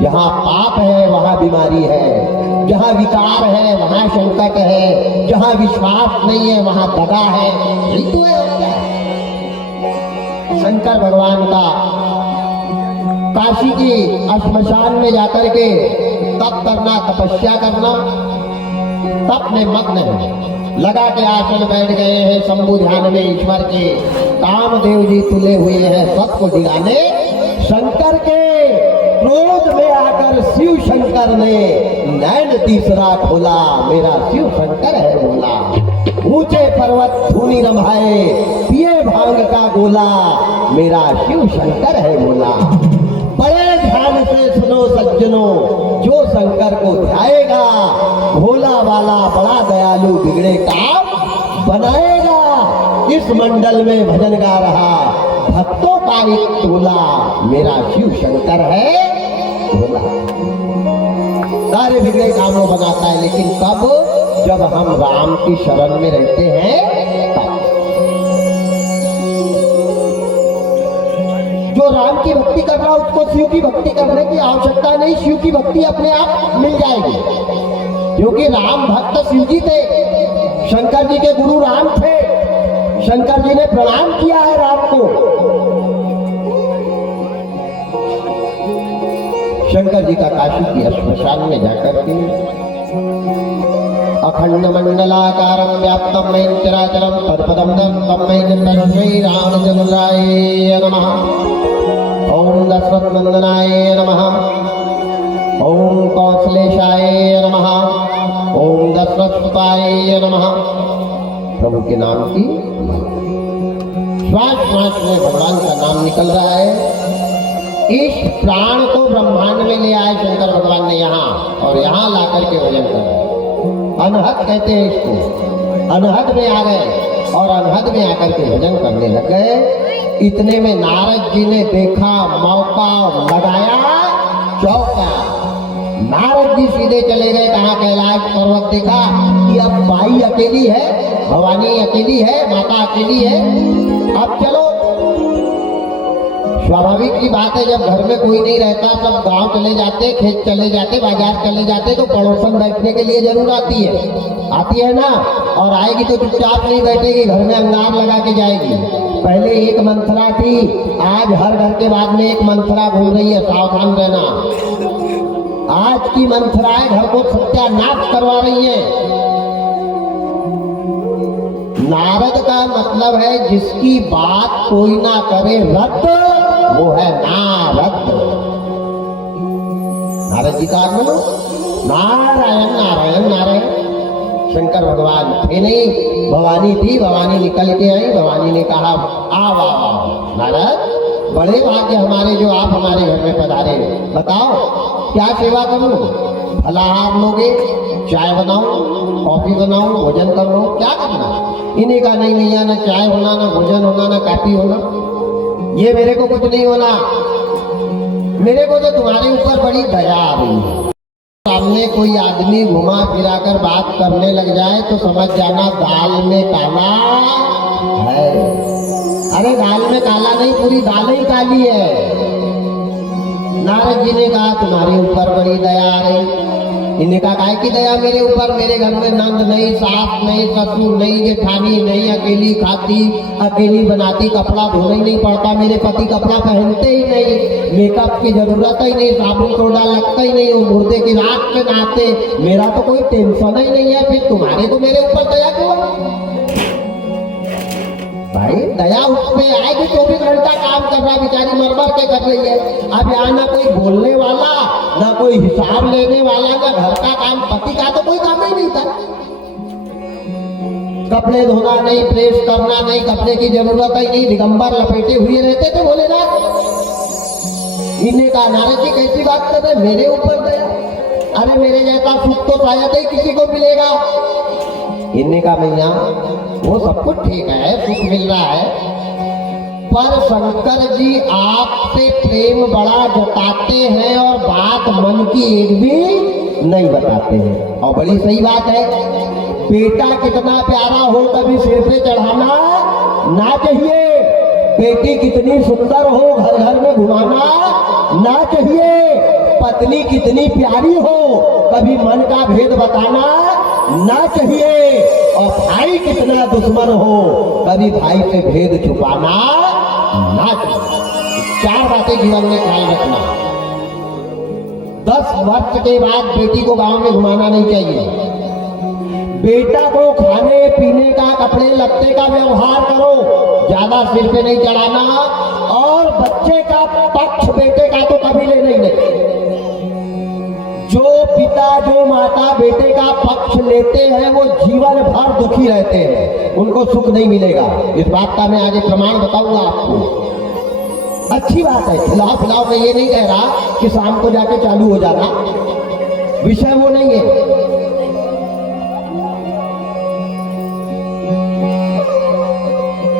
जहां पाप है वहां बीमारी है, जहां विकार है वहां संकट है, जहां विश्वास नहीं है वहां दगा है। यही तो है। शंकर भगवान का काशी की श्मशान में जाकर के तप करना, तपस्या करना, तप में मग्न है। लगा के आसन बैठ गए हैं शंभु ध्यान में ईश्वर के। कामदेव जी तुले हुए हैं सबको जिलाने। शंकर के क्रोध में आकर शिव शंकर ने नैन तीसरा खोला, मेरा शिव शंकर है बोला। ऊंचे पर्वत धूनी रमाए, पिए भांग का गोला, मेरा शिव शंकर है बोला। बड़े ध्यान से सुनो सज्जनों, जो शंकर को ध्याएगा भोला वाला बड़ा दयालु बिगड़े काम बनाएगा। इस मंडल में भजन गा रहा भक्तों का एक टोला, मेरा शिव शंकर है भोला। सारे बिगड़े कामों बनाता है, लेकिन कब? जब हम राम की शरण में रहते हैं तब। जो राम की भक्ति कर रहा है उसको शिव की भक्ति करने की आवश्यकता नहीं, शिव की भक्ति अपने आप मिल जाएगी। क्योंकि राम भक्त शिव जी थे, शंकर जी के गुरु राम थे। शंकर जी ने प्रणाम किया है राम को। शंकर जी का काशी की श्मशान में जाकर के अखंड मंडलाकारं व्याप्तं येन चराचरं तत्पदं तस्मै तस्मै रामचंद्राय नमः। ओम दशरथनंदनाय नमः। ओम कौशलेशाय नमः। ओम दशरथसुताय नमः। प्रभु के नाम की श्वास श्वास में भगवान का नाम निकल रहा है। इस प्राण को ब्रह्मांड में ले आए शंकर भगवान ने यहाँ, और यहाँ ला करके भजन कर। अनहद कहते हैं इसको। अनहद में आ गए और अनहद में आकर के भजन करने लग गए। इतने में नारद जी ने देखा, मौका लगाया, चौका। नारद जी सीधे चले गए कहाँ? कैलाश पर्वत। देखा कि अब माई अकेली है, भवानी अकेली है, माता अकेली है। अब चलो, स्वाभाविक की बात है, जब घर में कोई नहीं रहता, सब गांव चले जाते, खेत चले जाते, बाजार चले जाते, तो पड़ोसन बैठने के लिए जरूर आती है ना। और आएगी तो चुपचाप नहीं बैठेगी, घर में अंगार लगा के जाएगी। पहले एक मंथरा थी, आज हर घर के बाद में एक मंथरा घूम रही है, सावधान रहना। आज की मंथराएं घर को सत्यानाश करवा रही है। नारद का मतलब है जिसकी बात कोई ना करे रद्द, वो है नारद। नारद जी का आगमन, नारायण नारायण नारायण। शंकर भगवान थे नहीं, भवानी थी। भवानी निकल के आई। भवानी ने कहा, आओ आओ नारद, बड़े भाग्य हमारे जो आप हमारे घर में पधारे। बताओ क्या सेवा करूं? फलाहार लोगे, चाय बनाऊं, कॉफी बनाऊं, भोजन करूं, क्या करना? इन्हें का नहीं लिया, ना चाय होना, ना भोजन होना, ना कॉफी होना, ये मेरे को कुछ नहीं होना। मेरे को तो तुम्हारे ऊपर बड़ी दया आ रही है। सामने कोई आदमी घुमा फिरा कर बात करने लग जाए तो समझ जाना दाल में काला है। अरे दाल में काला नहीं, पूरी दाल ही काली है। नारद जी ने कहा, तुम्हारे ऊपर बड़ी दया आ रही। इन्हें कहा, काय की दया मेरे ऊपर? मेरे घर में नंद नहीं, सास नहीं, ससुर नहीं, जेठानी नहीं, अकेली खाती, अकेली बनाती, कपड़ा धोना ही नहीं पड़ता, मेरे पति कपड़ा पहनते ही नहीं, मेकअप की जरूरत ही नहीं, साबुन सोडा लगता ही नहीं, वो मुर्दे की राख पे नहाते, मेरा तो कोई टेंशन ही नहीं है। फिर तुम्हारे को मेरे ऊपर दया क्यों? भाई दया उस पे आएगी, 24 घंटा काम कर रहा, बेचारी मर मर के कर रही है। अब यहाँ ना कोई बोलने वाला, ना कोई हिसाब लेने वाला, ना घर का काम, पति का तो कोई काम ही नहीं था। कपड़े धोना नहीं, प्रेस करना नहीं, कपड़े की जरूरत ही नहीं, दिगंबर लपेटे हुए रहते थे भोलेनाथ। इन्हें कहा, नारद जी कैसी बात कर रहे, मेरे ऊपर दया? अरे मेरे जैसा सुख तो शायद ही किसी को मिलेगा। इन्हें कहा, भैया वो सब कुछ ठीक है, सुख मिल रहा है, पर शंकर जी आपसे प्रेम बड़ा जताते हैं और बात मन की एक भी नहीं बताते हैं। और बड़ी सही बात है, बेटा कितना प्यारा हो कभी सिर पे चढ़ाना ना चाहिए, बेटी कितनी सुंदर हो घर घर में घुमाना ना चाहिए, पत्नी कितनी प्यारी हो कभी मन का भेद बताना ना चाहिए, और भाई कितना दुश्मन हो कभी भाई से भेद छुपाना ना चाहिए। 4 बातें जीवन में ख्याल रखना। 10 वर्ष के बाद बेटी को गांव में घुमाना नहीं चाहिए। बेटा को खाने पीने का, कपड़े लत्ते का व्यवहार करो, ज्यादा सिर पे नहीं चढ़ाना। और बच्चे का पक्ष बेटे का तो कभी लेना ही नहीं। जो पिता जो माता बेटे का पक्ष लेते हैं वो जीवन भर दुखी रहते हैं, उनको सुख नहीं मिलेगा। इस बात का मैं आगे प्रमाण बताऊंगा आपको। अच्छी बात है, खिलाओ मैं ये नहीं कह रहा कि शाम को जाके चालू हो जाना, विषय वो नहीं है।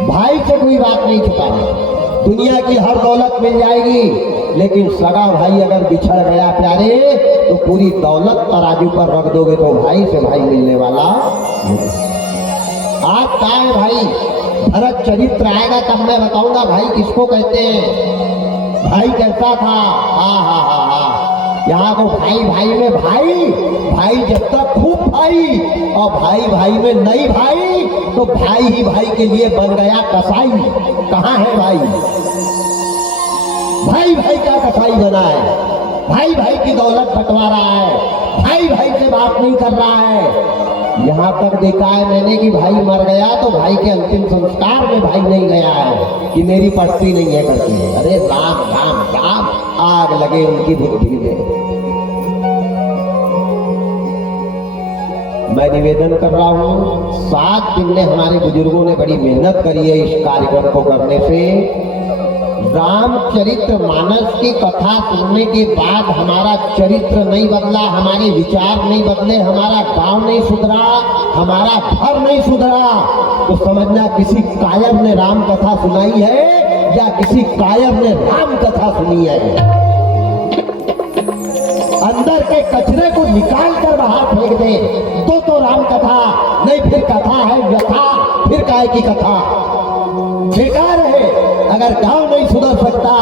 भाई से कोई बात नहीं छुपानी। दुनिया की हर दौलत मिल जाएगी, लेकिन सगा भाई अगर बिछड़ गया प्यारे तो पूरी दौलत तराजू पर रख दोगे तो भाई से भाई मिलने वाला नहीं। आज क्या है भाई, भरत चरित्र आएगा तब मैं बताऊंगा भाई किसको कहते हैं, भाई कैसा था। यहाँ तो भाई में भाई जब तक खूब भाई, और भाई में नहीं भाई तो भाई ही भाई के लिए बन गया कसाई। कहाँ है भाई का कसाई बना है, भाई की दौलत बंटवा रहा है, भाई से बात नहीं कर रहा है। यहाँ तक देखा है मैंने कि भाई मर गया तो भाई के अंतिम संस्कार में भाई नहीं गया है कि मेरी पटती नहीं है करती है। अरे राम राम राम, आग लगे उनकी बुद्धि में। मैं निवेदन कर रहा हूँ, 7 दिन में हमारे बुजुर्गों ने बड़ी मेहनत करी है इस कार्यक्रम को करने से। रामचरित्र मानस की कथा सुनने के बाद हमारा चरित्र नहीं बदला, हमारे विचार नहीं बदले, हमारा गांव नहीं सुधरा, हमारा घर नहीं सुधरा, तो समझना किसी कायर ने राम कथा सुनाई है या किसी कायर ने राम कथा सुनी है। अंदर के कचरे को निकाल कर बाहर फेंक दे तो राम कथा नहीं, फिर कथा है व्यथा, फिर काय की कथा बेकार है। अगर गांव नहीं सुधर सकता,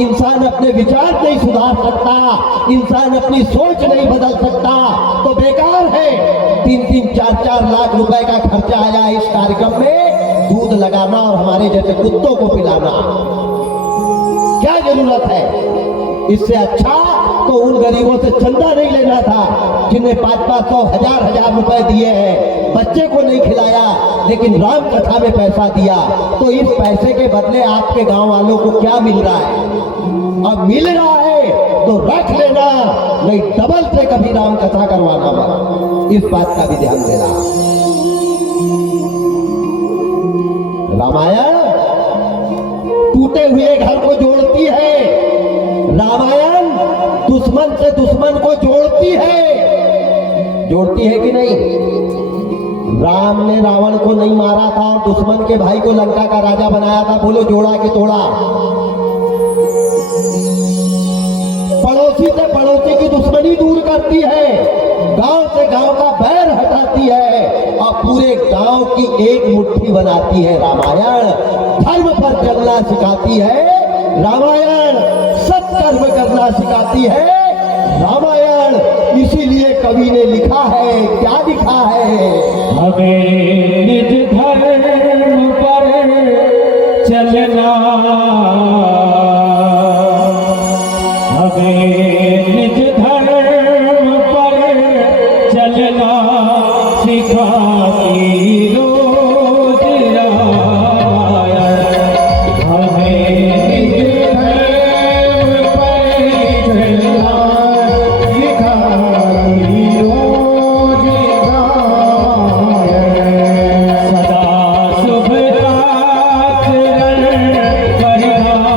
इंसान अपने विचार नहीं सुधार सकता, इंसान अपनी सोच नहीं बदल सकता तो बेकार है। 3-3, 4-4 लाख रुपए का खर्चा आया इस कार्यक्रम में, दूध लगाना और हमारे जैसे कुत्तों को पिलाना, क्या जरूरत है। इससे अच्छा तो उन गरीबों से चंदा नहीं लेना था जिन्हें 500-500, 1000-1000 रुपए दिए हैं, बच्चे को नहीं खिलाया लेकिन राम कथा में पैसा दिया। तो इस पैसे के बदले आपके गांव वालों को क्या मिल रहा है? अब मिल रहा है तो रख लेना, नहीं डबल से कभी राम कथा करवाना मत। इस बात का भी ध्यान देना। रामायण टूटे हुए घर को जोड़ती है, रामायण दुश्मन से दुश्मन को जोड़ती है कि नहीं? राम ने रावण को नहीं मारा था, दुश्मन के भाई को लंका का राजा बनाया था। बोलो जोड़ा कि तोड़ा? पड़ोसी से पड़ोसी की दुश्मनी दूर करती है, गांव से गांव का बैर हटाती है और पूरे गांव की एक मुट्ठी बनाती है। रामायण धर्म पर चलना सिखाती है, रामायण सत्कर्म करना सिखाती है। रामायण इसीलिए कवि ने लिखा है, क्या लिखा है? हमें निज धर्म पर चलना, हमें निज धर्म पर चलना सिखाती रोज रामायण। हमें निज धर्म पर चलना सिखाती रोज रामायण। सदा शुभ आचरण परिधान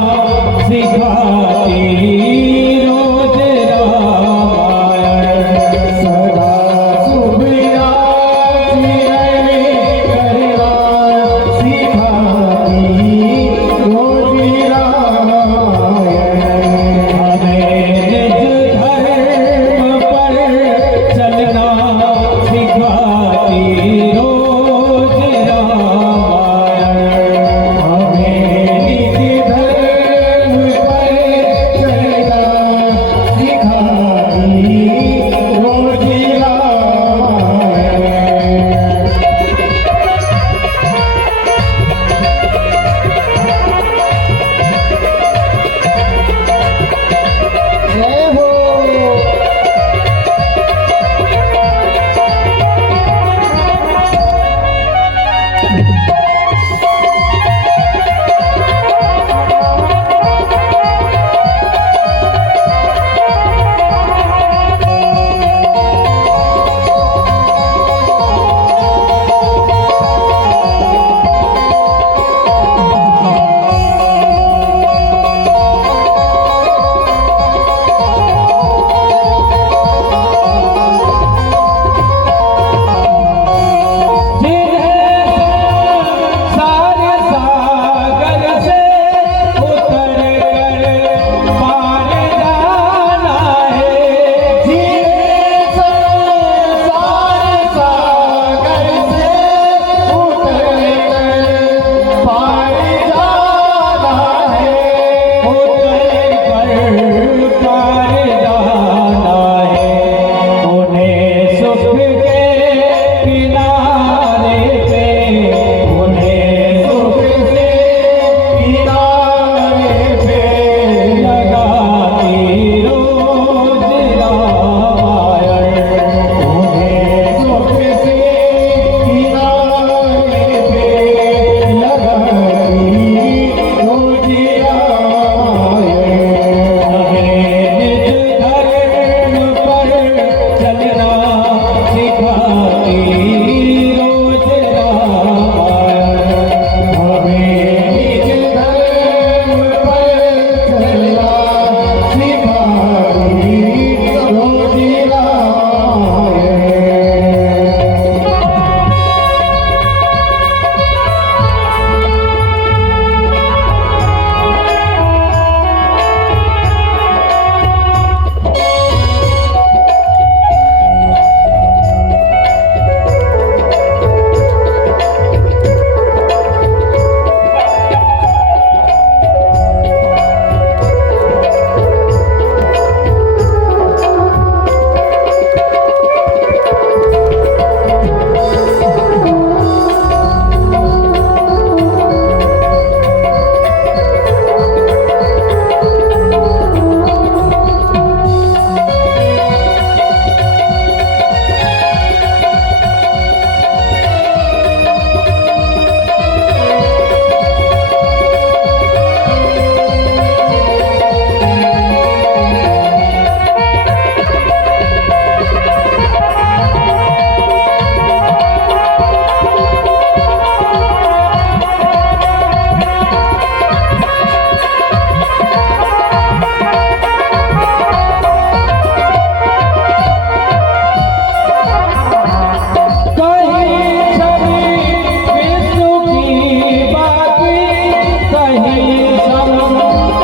कहीं सब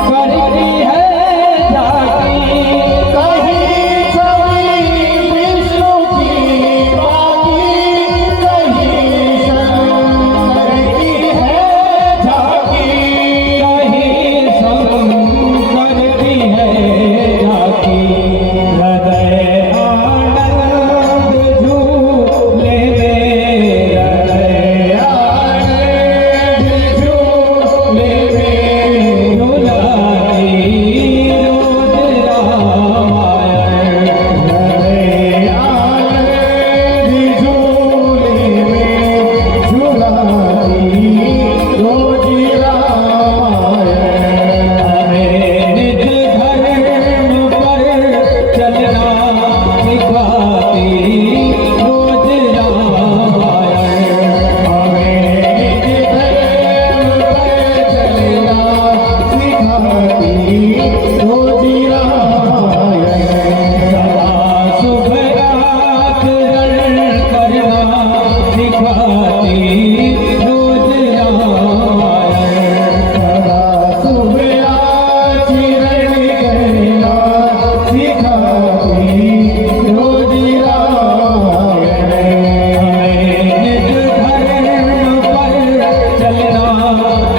करती है जाकी कहीं सभी विष्णु की बाकी कहीं सब करती है जाकी कहीं सब करती है जाकी हृदय आनंद झूले में हृदय आनंद झूले में झूलाती रोज रामायण हृदय आनंद झूले में झूलाती रोज रामायण हमें निज धर्म पर चलना सिखाती रोज रामायण हमें निज धर्म पर चलना सिखाती रोज रामायण सदा शुभ आचरण करना सिखाती रोज रामायण सदा शुभ आचरण करना सिखाती रोज रामायण हमें निज धर्म पर चलना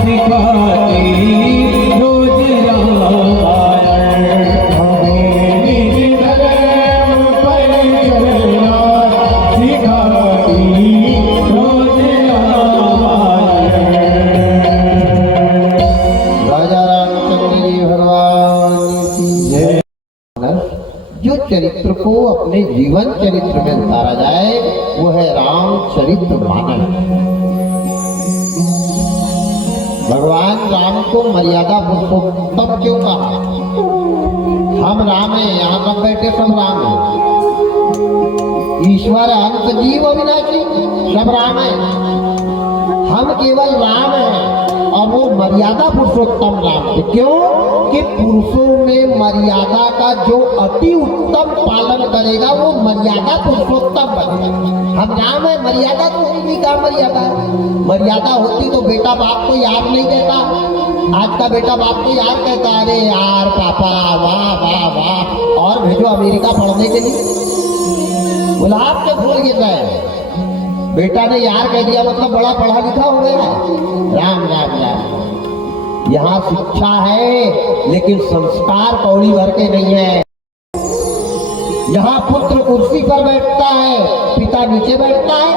सिखाती रोज रामायण हमें निज धर्म पर चलना सिखाती रोज रामायण राजा रामचंद्र जी भगवान की जय। जो चरित्र को अपने जीवन चरित्र में उतारा जाए वो है रामचरित्र मानस। भगवान राम को मर्यादा पुरुषोत्तम क्यों कहा? हम राम हैं, यहाँ पर बैठे सब राम हैं। ईश्वर अंत जीव अविनाशी सब राम है, हम केवल राम हैं। और वो मर्यादा पुरुषोत्तम राम थे। क्यों? कि पुरुषों में मर्यादा का जो अति उत्तम पालन करेगा वो मर्यादा पुरुषोत्तम बनेगा। हम राम है, मर्यादा तो होगी। क्या मर्यादा? मर्यादा होती तो बेटा बाप को यार नहीं कहता। आज का बेटा बाप को यार कहता, अरे यार पापा वाह वाह वाह, और भेजो अमेरिका पढ़ने के लिए। बोला आपके भूल गिर रहे, बेटा ने यार कह दिया मतलब बड़ा पढ़ा लिखा हो गया। राम राम राम। यहाँ शिक्षा है लेकिन संस्कार कौड़ी भर के नहीं है। यहाँ पुत्र कुर्सी पर बैठता है, पिता नीचे बैठता है।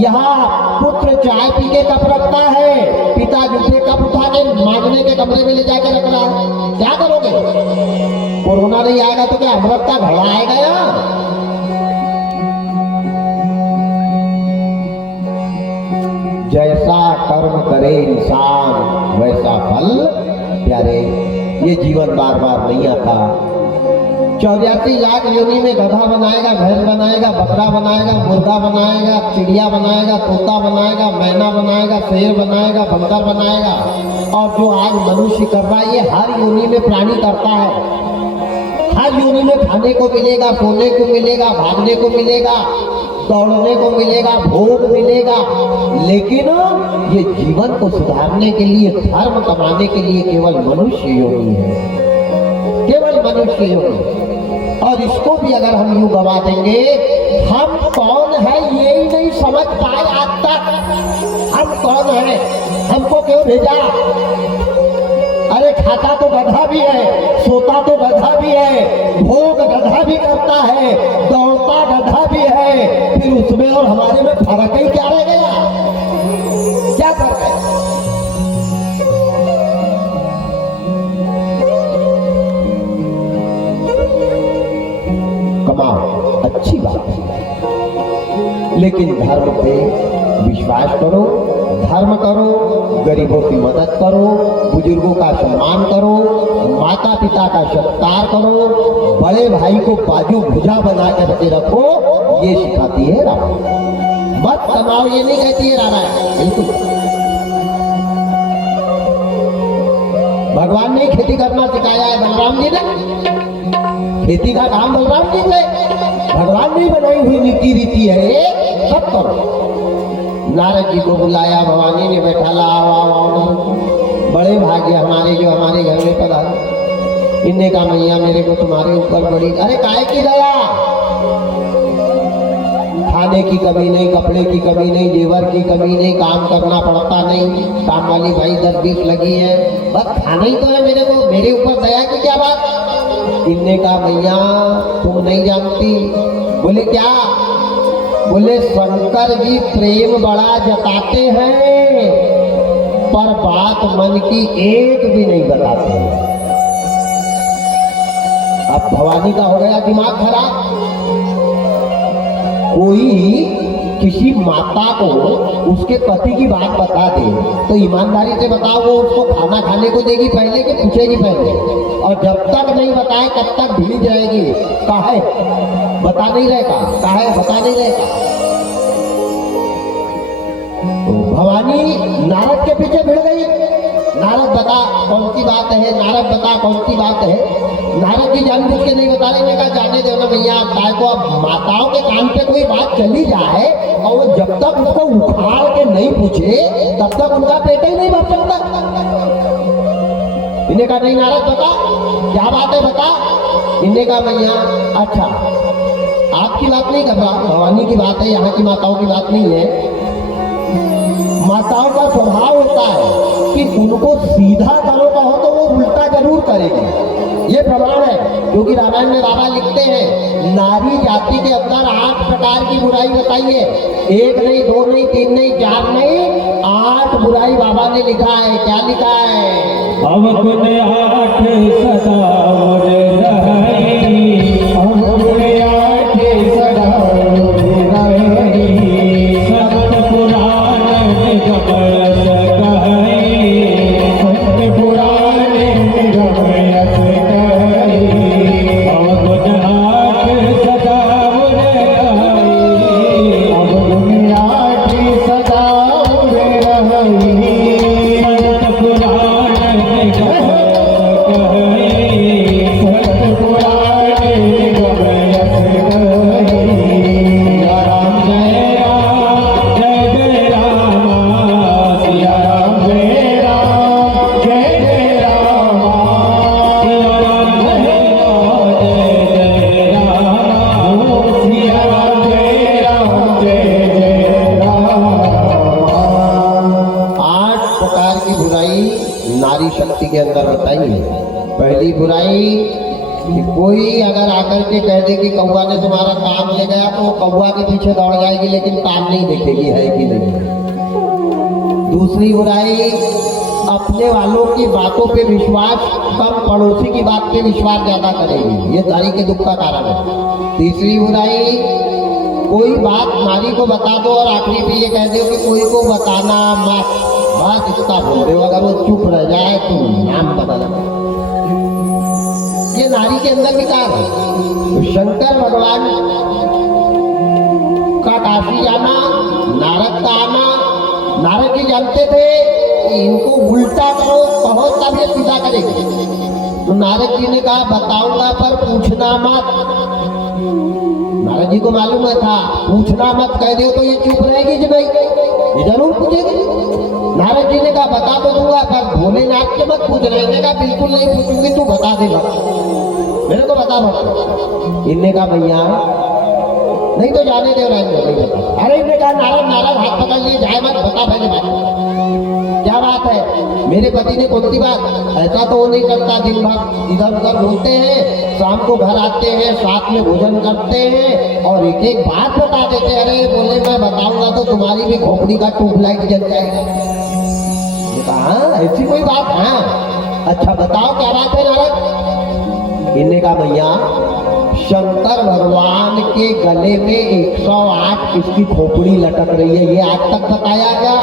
यहाँ पुत्र चाय पी के कप रखता है, पिता जूठे कप उठा के मांगने के कमरे में ले जाके रख रहा है। क्या करोगे? कोरोना नहीं आएगा तो क्या अमृत का घड़ा आएगा यहाँ? जैसा कर्म करे इंसान वैसा फल प्यारे। ये जीवन बार बार नहीं आता। 84 लाख योनि में गधा बनाएगा, भैंस बनाएगा, बकरा बनाएगा, मुर्गा बनाएगा, चिड़िया बनाएगा, तोता बनाएगा, मैना बनाएगा, शेर बनाएगा, बंदर बनाएगा। और जो आज मनुष्य कर रहा है ये हर योनि में प्राणी करता है। हर योनि में खाने को मिलेगा, सोने को मिलेगा, भागने को मिलेगा, दौड़ने को मिलेगा, भोग मिलेगा। लेकिन ये जीवन को सुधारने के लिए, धर्म कमाने के लिए केवल मनुष्य योनि है, केवल मनुष्य योनि। और इसको भी अगर हम यूं गवा देंगे, हम कौन है ये ही नहीं समझ पाए आज तक। हम कौन है, हमको क्यों भेजा? अरे खाता तो गधा भी है, सोता तो गधा भी है, भोग गधा भी करता है, दौड़ता गधा भी है। फिर उसमें और हमारे में फर्क ही क्या रह गया? क्या फर्क है? कमाओ, अच्छी बात है, लेकिन धर्म पे विश्वास करो, धर्म करो, गरीबों की मदद करो, बुजुर्गों का सम्मान करो, माता पिता का सत्कार करो, बड़े भाई को बाजू भुजा बना करके रखो। ये सिखाती है राम। मत कमाओ ये नहीं कहती है रामायण, बिल्कुल। भगवान ने खेती करना सिखाया है बलराम जी ने। खेती का काम बलराम जी से, भगवान ने बनाई हुई नीति रीति है, सब करो। नारद जी को बुलाया, भवानी ने बैठा ला, बड़े भाग्य हमारे जो हमारे घर में पधारे। इनने कहा मैया मेरे को तुम्हारे ऊपर बड़ी, अरे काहे की दया, खाने की कमी नहीं, कपड़े की कमी नहीं, जेवर की कमी नहीं, काम करना पड़ता नहीं, काम वाली भाई 10-20 लगी है, बस खाना ही तो है मेरे को, मेरे ऊपर दया की क्या बात। इनने कहा मैया तुम नहीं जानती। बोले क्या? बोले शंकर जी प्रेम बड़ा जताते हैं पर बात मन की एक भी नहीं बताते हैं। अब भवानी का हो गया दिमाग खराब। कोई किसी माता को उसके पति की बात बता दे तो ईमानदारी से बताओ वो उसको खाना खाने को देगी पहले कि पूछेगी पहले? और जब तक नहीं बताए तब तक भीड़ जाएगी। काहे बता नहीं रहेगा, काहे बता नहीं रहेगा। तो भवानी नारद के पीछे भिड़ गई। नारद बता कौन सी बात है, नारद बता कौन सी बात है। नारद जी जानबूझ के नहीं बता रहे, कहा जाने दो ना भैया, काय को अब माताओं के कान पे कोई बात चली जाए और वो जब तक उसको उखाड़ के नहीं पूछे तब तक उनका पेट ही नहीं भर सकता। इन्हें कहा नहीं नारद बता क्या बात है बता। इन्हें कहा भैया अच्छा आपकी बात नहीं कर रहा, भवानी की बात है, यहाँ की माताओं की बात नहीं है। माताओं का स्वभाव होता है कि उनको सीधा करो कहो तो वो उल्टा जरूर करेगी। ये प्रमाण है क्योंकि रामायण में बाबा लिखते हैं नारी जाति के अंदर 8 प्रकार की बुराई बताई है। 1 नहीं 2 नहीं 3 नहीं 4 नहीं 8 बुराई बाबा ने लिखा है। क्या लिखा है? अवगुण 8 सदा और रही, अवगुण 8 सदा और रही, सत्य पुराण निगम यश कही, सत्य पुराण निगम यश कही, अवगुण 8 सदा और रही, अवगुण 8 सदा और रही, सत्य पुराण निगम नारी शक्ति के अंदर बताई है। पहली बुराई कि कोई अगर आकर के कह दे कि कौवा ने तुम्हारा काम ले गया तो कौवा के पीछे दौड़ जाएगी लेकिन काम नहीं देखेगी है कि नहीं। दूसरी बुराई अपने वालों की बातों पे विश्वास कम, पड़ोसी की बात पे विश्वास ज्यादा करेगी। ये नारी के दुख का कारण है। तीसरी बुराई कोई बात नारी को बता दो और आखिरी पे ये कह दो कि कोई को बताना मत, बात इसका बोल रहे हो, अगर वो चुप रह जाए तो नाम बदल। ये नारी के अंदर विकार है। तो शंकर भगवान का काशी जाना, नारद का आना, नारद जी जानते थे कि इनको उल्टा करो कहो तब ये सीधा करेंगे। तो नारद जी ने कहा बताऊंगा पर पूछना मत। नारद जी को मालूम है था पूछना मत कह दो तो ये चुप रहेगी कि नहीं, ये जरूर पूछेगी। नारद जी ने कहा बता तो दूंगा पर भोलेनाथ के मत पूछ रहे का बिल्कुल नहीं पूछूंगी, तू बता दे मेरे को बता मत। इनने कहा भैया नहीं तो जाने दे नहीं बता। अरे इनने कहा नारद नारद हाथ पकड़ लिए जाए मत, बता पहले बात क्या बात है। मेरे पति ने कौन सी बात, ऐसा तो वो नहीं करता, दिन भर इधर उधर घूमते हैं, शाम को घर आते हैं, साथ में भोजन करते हैं और एक एक बात बता देते। अरे बोले मैं बताऊंगा तो तुम्हारी भी खोपड़ी का ट्यूबलाइट जल जाएगा। कहा ऐसी कोई बात है? अच्छा बताओ क्या बात है नारद। इनने कहा भैया शंकर भगवान के गले में 108 किसकी खोपड़ी लटक रही है, ये आज तक बताया गया।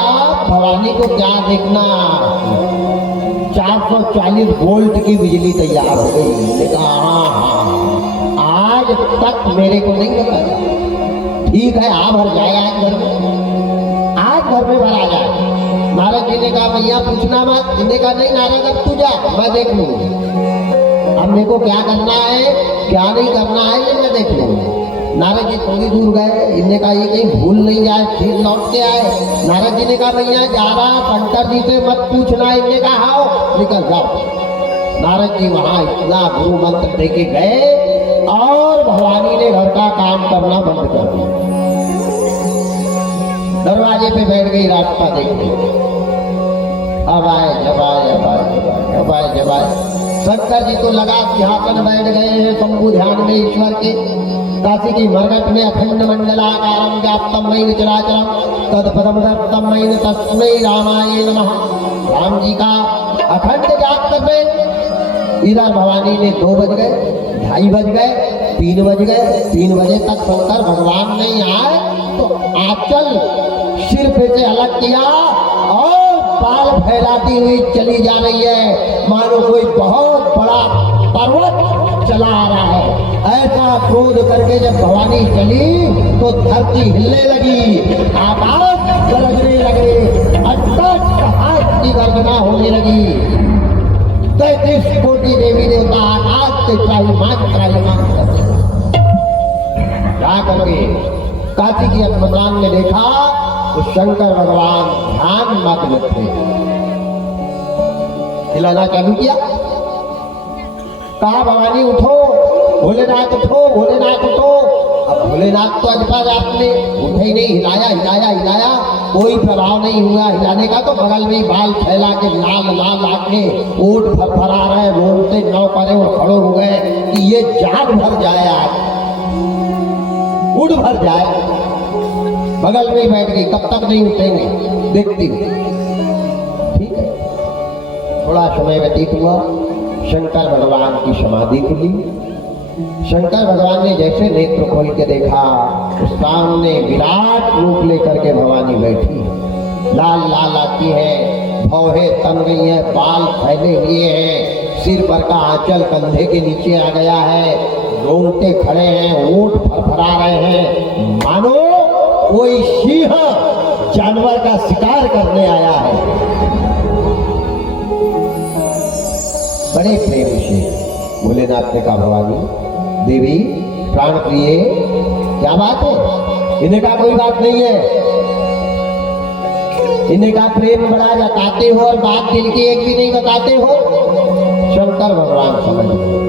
भवानी को क्या देखना, 440 वोल्ट की बिजली तैयार हो गई। कहा हाँ आज तक मेरे को नहीं बताया। ठीक है आप भर जाए आज घर में, आज घर में भर आ जाए। नारद जी ने कहा भैया पूछना मत। इन्हें कहा नहीं नारद अब तू जा, मैं देख लूंगा। अब मेरे को क्या करना है क्या नहीं करना है ये मैं देख लूंगा। नारद जी थोड़ी दूर गए, इनने कहा ये कहीं भूल नहीं जाए, फिर लौट के आए। नारद जी ने कहा भैया जा रहा शंकर जी से मत पूछना। इनने कहा आओ निकल जाओ। नारद जी वहां इतना गुरु मंत्र दे के गए और भवानी ने घर का काम करना बंद कर दिया। दरवाजे पे बैठ गई रास्ता देखने। अब आए जब आए अब आए अब आए जब आए। शंकर जी तो लगा सिंहासन बैठ गए हैं शंभु ध्यान में ईश्वर के। काशी की मरघट में अखंड मंडलाकारं व्याप्तं येन चराचरं तत्पदं दत्तं येन तस्मै रामाय नमः। राम जी का अखंड जाप कर रहे। इधर भवानी ने 2 बज गए, 2:30 बज गए, 3 बज गए। 3 बजे तक शंकर भगवान नहीं आए तो आंचल सिर पे से अलग किया और बाल फैलाती हुई चली जा रही है, मानो कोई बहुत बड़ा पर्वत चला आ रहा है। ऐसा क्रोध करके जब भवानी चली तो धरती हिलने लगी, आकाश गरजने लगे, अट्टहास की गर्जना होने लगी। 33 कोटि देवी देवता आकाश से त्राहिमाम करते। क्या करोगे? काशी की अस्पताल में देखा तो शंकर भगवान ध्यान मग्न थे। हिलाना चालू किया, कहा भवानी उठो, भोलेनाथ उठो, भोलेनाथ उठो। अब भोलेनाथ तो अजपा आपने उठे ही नहीं, हिलाया हिलाया हिलाया, कोई प्रभाव नहीं हुआ हिलाने का। तो बगल में बाल फैला के लाल लाल आंखें, ओठ फरफरा रहे, रोते नौ करे और खड़े हो गए कि ये जान भर जाए, आज उड़ भर जाए। बगल में ही बैठ गई, कब तक नहीं उठेंगे देखती हूँ। ठीक है, थोड़ा समय व्यतीत हुआ, शंकर भगवान की समाधि खुली। शंकर भगवान ने जैसे नेत्र खोल के देखा तो सामने विराट रूप लेकर के भवानी बैठी है। लाल लाल आती है, भौहें तन गई है, बाल फैले हुए हैं, सिर पर का आंचल कंधे के नीचे आ गया है, रोंगटे खड़े हैं, ओठ फरफरा रहे हैं, मानो कोई सिंह जानवर का शिकार करने आया है। बड़े प्रेम से भोलेनाथ ने कहा भवानी देवी प्राण प्रिय, क्या बात है? इन्हें का कोई बात नहीं है। इन्हें का प्रेम बड़ा जताते हो और बात दिल की एक भी नहीं बताते हो। शंकर भगवान समझ गए,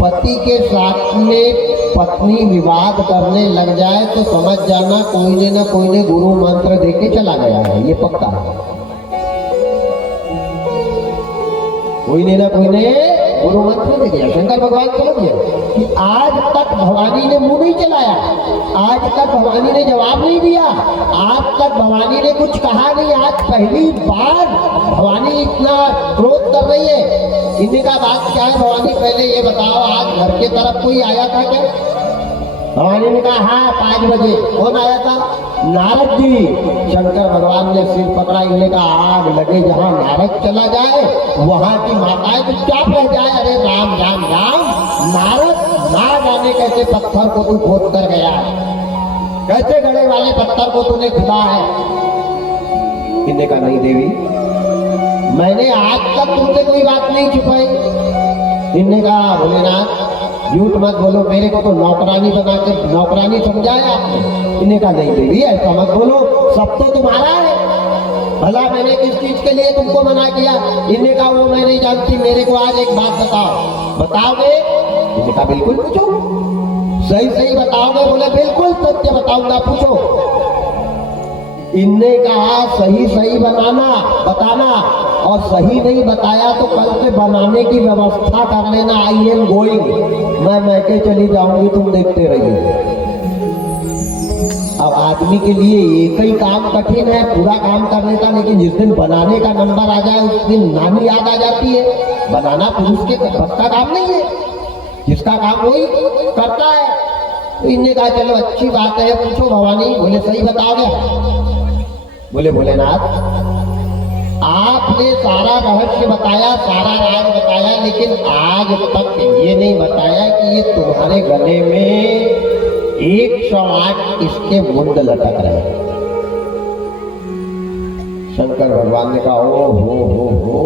पति के साथ में पत्नी विवाद करने लग जाए तो समझ जाना कोई ने कोई ने गुरु मंत्र देके चला गया है, ये पक्का है। कोई ने कोई ने गुरु मंत्र दे दिया। शंकर भगवान समझ गए कि आज तक भवानी ने मुंह नहीं चलाया, आज तक भवानी ने जवाब नहीं दिया, आज तक भवानी ने कुछ कहा नहीं, आज पहली बार भवानी इतना क्रोध कर रही है। इन्हीं का बात क्या है भवानी, पहले ये बताओ आज घर के तरफ कोई आया था क्या? भवानी ने कहा हाँ 5 बजे। कौन आया था? नारद जी। शंकर भगवान ने सिर पकड़ा, इन्हें कहा आग लगे जहाँ नारद चला जाए वहां की माताएं चुपचाप रह जाए। अरे राम राम राम, नारद ना जाने कैसे पत्थर को तू खोद कर गया, कैसे गड़े वाले पत्थर को तूने खुदा है। इन्हें कहा नहीं देवी, मैंने आज तक तुमसे कोई बात नहीं छुपाई। इन्हें कहा भोलेनाथ झूठ मत बोलो, मेरे को तो नौकरानी बना के नौकरानी समझाया आपने। इन्हें कहा नहीं देवी ऐसा मत बोलो, सब तो तुम्हारा है, भला मैंने किस चीज के लिए तुमको मना किया? इन्हें कहा वो मैं नहीं जानती, मेरे को आज एक बात बताओ। बताओगे? इन्हें कहा बिल्कुल पूछो, सही सही बताओगे? बोले बिल्कुल सत्य बताऊंगा, पूछो। इनने कहा सही सही बताना, और सही नहीं बताया तो कल से बनाने की व्यवस्था कर लेना। आई एम गोइंग, मैं मैके चली जाऊंगी, तुम देखते रहिए। अब आदमी के लिए एक ही काम कठिन है, पूरा काम करने का, लेकिन जिस दिन बनाने का नंबर आ जाए उस दिन नानी याद आ जाती है। बनाना पुरुष के बस का काम नहीं है, जिसका काम वही करता है। तो इनने कहा चलो अच्छी बात है, पूछो भवानी। बोले सही बताओगे? बोले भोलेनाथ आपने सारा रहस्य बताया, सारा राज बताया, लेकिन आज तक ये नहीं बताया कि ये तुम्हारे गले में 108 इसके मुंड लटक रहे। शंकर भगवान ने कहा ओ हो,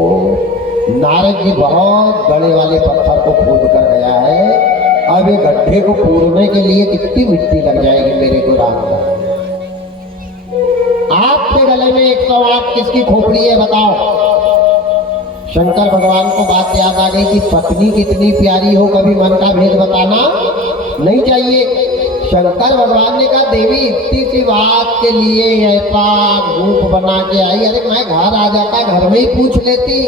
नारद जी बहुत बड़े वाले पत्थर को खोद कर गया है अब ये गड्ढे को पूरने के लिए कितनी मिट्टी लग जाएगी मेरे को राम को। आपके गले में 108 किसकी खोपड़ी है बताओ। शंकर भगवान को बात याद आ गई कि पत्नी कितनी प्यारी हो, कभी मन का भेद बताना नहीं चाहिए। शंकर भगवान ने कहा देवी इतनी सी बात के लिए ऐसा रूप बना के आई, अरे मैं घर आ जाता घर में ही पूछ लेती,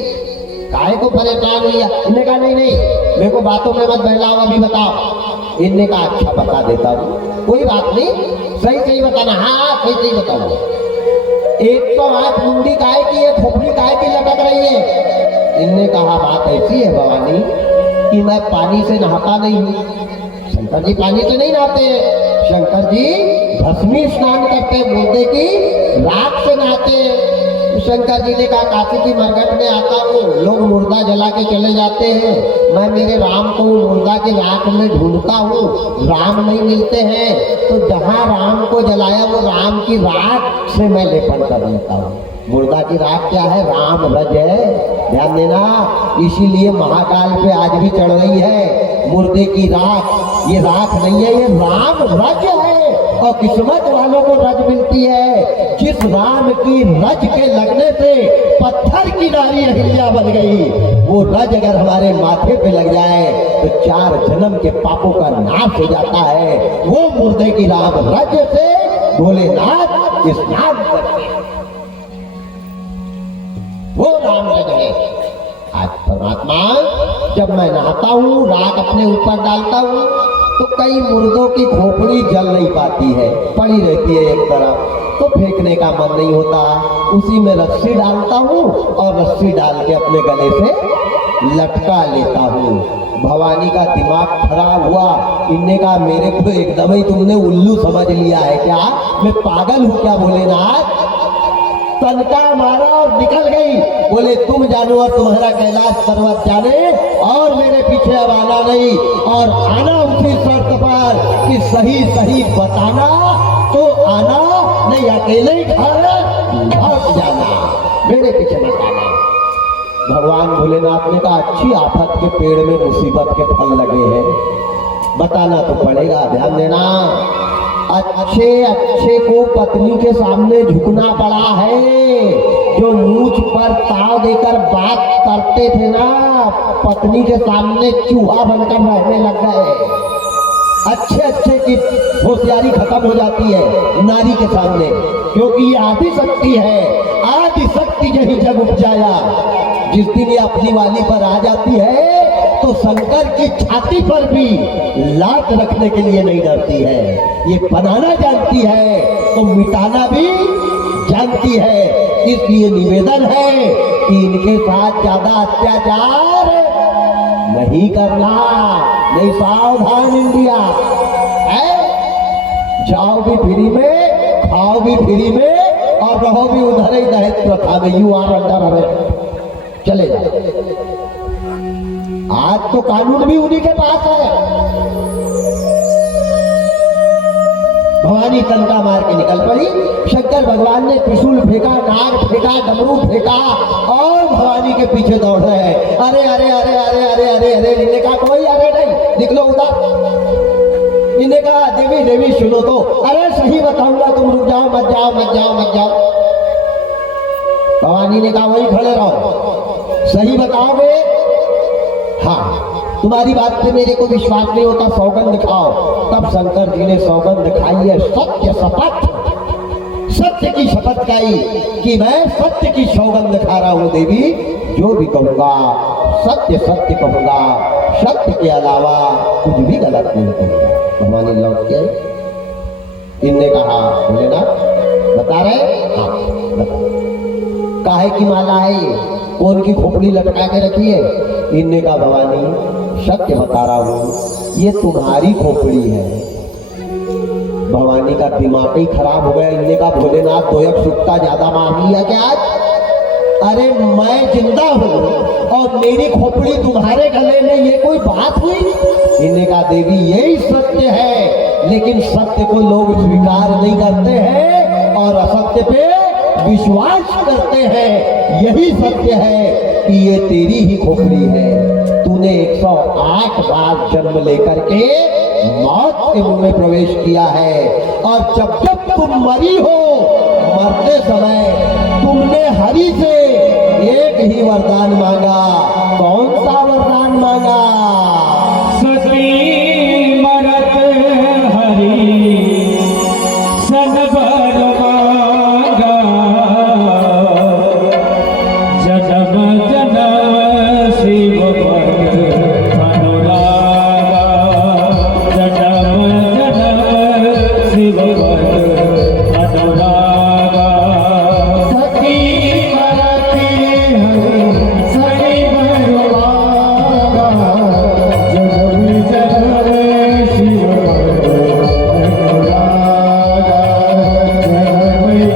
काहे को परेशान हुई। इन्हें कहा नहीं नहीं मेरे को बातों में मत बहलाओ, अभी बताओ। इनने कहा अच्छा बता देता हूँ, कोई बात नहीं, सही सही बताना। हाँ सही सही बताओ। 108 मुंडी काहे की है, खोपड़ी काहे की लटक रही है। इनने कहा बात ऐसी है भवानी कि मैं पानी से नहाता नहीं हूँ। शंकर जी पानी से नहीं नहाते हैं, शंकर जी भस्मी स्नान करते, बोलते कि राख से नहाते हैं। शंकर जी ने कहा काशी की मरघट में आता हूँ, लोग मुर्दा जला के चले जाते हैं, मैं मेरे राम को मुर्दा के राख में ढूंढता हूँ, राम नहीं मिलते हैं, तो जहाँ राम को जलाया वो राम की राख से मैं लेपन कर लेता हूँ। मुर्दा की राख क्या है, राम रज है, ध्यान देना। इसीलिए महाकाल पे आज भी चढ़ रही है मुर्दे की राख। ये राख नहीं है, ये राम रज है। और किस्मत वालों को रज मिलती है, जिस राम की रज के लगने से पत्थर की नारी अहिल्या बन गई, वो रज अगर हमारे माथे पे लग जाए तो 4 जन्म के पापों का नाश हो जाता है। वो मुर्दे की राम रज से भोलेनाथ स्नान करते हैं, वो राम रज है। आज परमात्मा जब मैं नहाता हूँ, राख अपने ऊपर डालता हूँ, तो कई मुर्दों की खोपड़ी जल नहीं पाती है, पड़ी रहती है एक तरफ, तो फेंकने का मन नहीं होता, उसी में रस्सी डालता हूँ और रस्सी डाल के अपने गले से लटका लेता हूँ। भवानी का दिमाग खराब हुआ, इनने कहा मेरे को एकदम ही तुमने उल्लू समझ लिया है क्या, मैं पागल हूँ क्या भोलेनाथ। तनका मारा और निकल गई। बोले तुम जानो और तुम्हारा कैलाश पर्वत जाने, और मेरे पीछे अब आना नहीं, और आना उसी शर्त पर कि सही सही बताना, तो आना नहीं, अकेले ही खाना लौट जाना, मेरे पीछे मत आना। भगवान भोलेनाथ ने कहा अच्छी आफत के पेड़ में मुसीबत के फल लगे हैं, बताना तो पड़ेगा, ध्यान देना। अच्छे अच्छे को पत्नी के सामने झुकना पड़ा है। जो मूंछ पर ताव देकर बात करते थे ना, पत्नी के सामने चूहा बनकर रहने लग गए। अच्छे अच्छे की होशियारी खत्म हो जाती है नारी के सामने, क्योंकि ये आदि शक्ति है, आदि शक्ति यही जग उपजाया। जिस दिन ये अपनी वाली पर आ जाती है तो शंकर की छाती पर भी लात रखने के लिए नहीं डरती है। ये बनाना जानती है तो मिटाना भी जानती है। इसलिए निवेदन है कि इनके साथ ज्यादा अत्याचार नहीं करना, नहीं, सावधान इंडिया है। जाओ भी फ्री में, खाओ भी फ्री में, और रहो भी उधर ही दहेज प्रथा में, यू आर अंडर अरेस्ट, चले जाओ। आज तो कानून भी उन्हीं के पास है। भवानी तनका मार के निकल पड़ी। शंकर भगवान ने त्रिशूल फेंका, नाग फेंका, डमरू फेंका, और भवानी के पीछे दौड़ रहे हैं। अरे अरे अरे अरे अरे अरे अरे, इन्हें कहा कोई अरे नहीं, निकलो उधर। इन्हें कहा देवी देवी सुनो तो, अरे सही बताऊंगा, तुम रुक जाओ, मत जाओ मत जाओ मत जाओ। भवानी ने कहा वही खड़े रहो, सही बताओगे? हाँ, तुम्हारी बात पे मेरे को विश्वास नहीं होता, सौगंध दिखाओ। तब शंकर जी ने सौगंध दिखाई है, सत्य शपथ, सत्य की शपथ खाई कि मैं सत्य की सौगंध खा रहा हूँ देवी, जो भी कहूंगा सत्य सत्य कहूंगा, सत्य के अलावा कुछ भी गलत नहीं कहूंगा। भवानी लौट के इनने कहा भोलेनाथ बता रहे? हाँ बता। काहे की माला है ये, कौन की खोपड़ी लटका के रखी है? इनने कहा भवानी सत्य बता रहा हूं, ये तुम्हारी खोपड़ी है। भवानी का दिमाग ही खराब हो गया। इनने कहा भोलेनाथ तो एक सुट्टा ज्यादा मार लिया क्या आज? अरे मैं जिंदा हूं और मेरी खोपड़ी तुम्हारे गले में, ये कोई बात हुई? इनने कहा देवी यही सत्य है, लेकिन सत्य को लोग स्वीकार नहीं करते हैं और असत्य पे विश्वास करते हैं। यही सत्य है कि ये तेरी ही खोपड़ी है। तूने 108 बार जन्म लेकर के मौत के मुंह में प्रवेश किया है। और जब जब तुम मरी हो, मरते समय तुमने हरि से एक ही वरदान मांगा। कौन सा वरदान मांगा? सती मरत हरि सन बर मांगा, जन्म जन्म शिव पद अनुरागा, जन्म जन्म शिव पद अनुरागा। सती मरत हरि सति बर मांगा, जन्म जन्म शिव पद अनुरागा, जन्म जन्म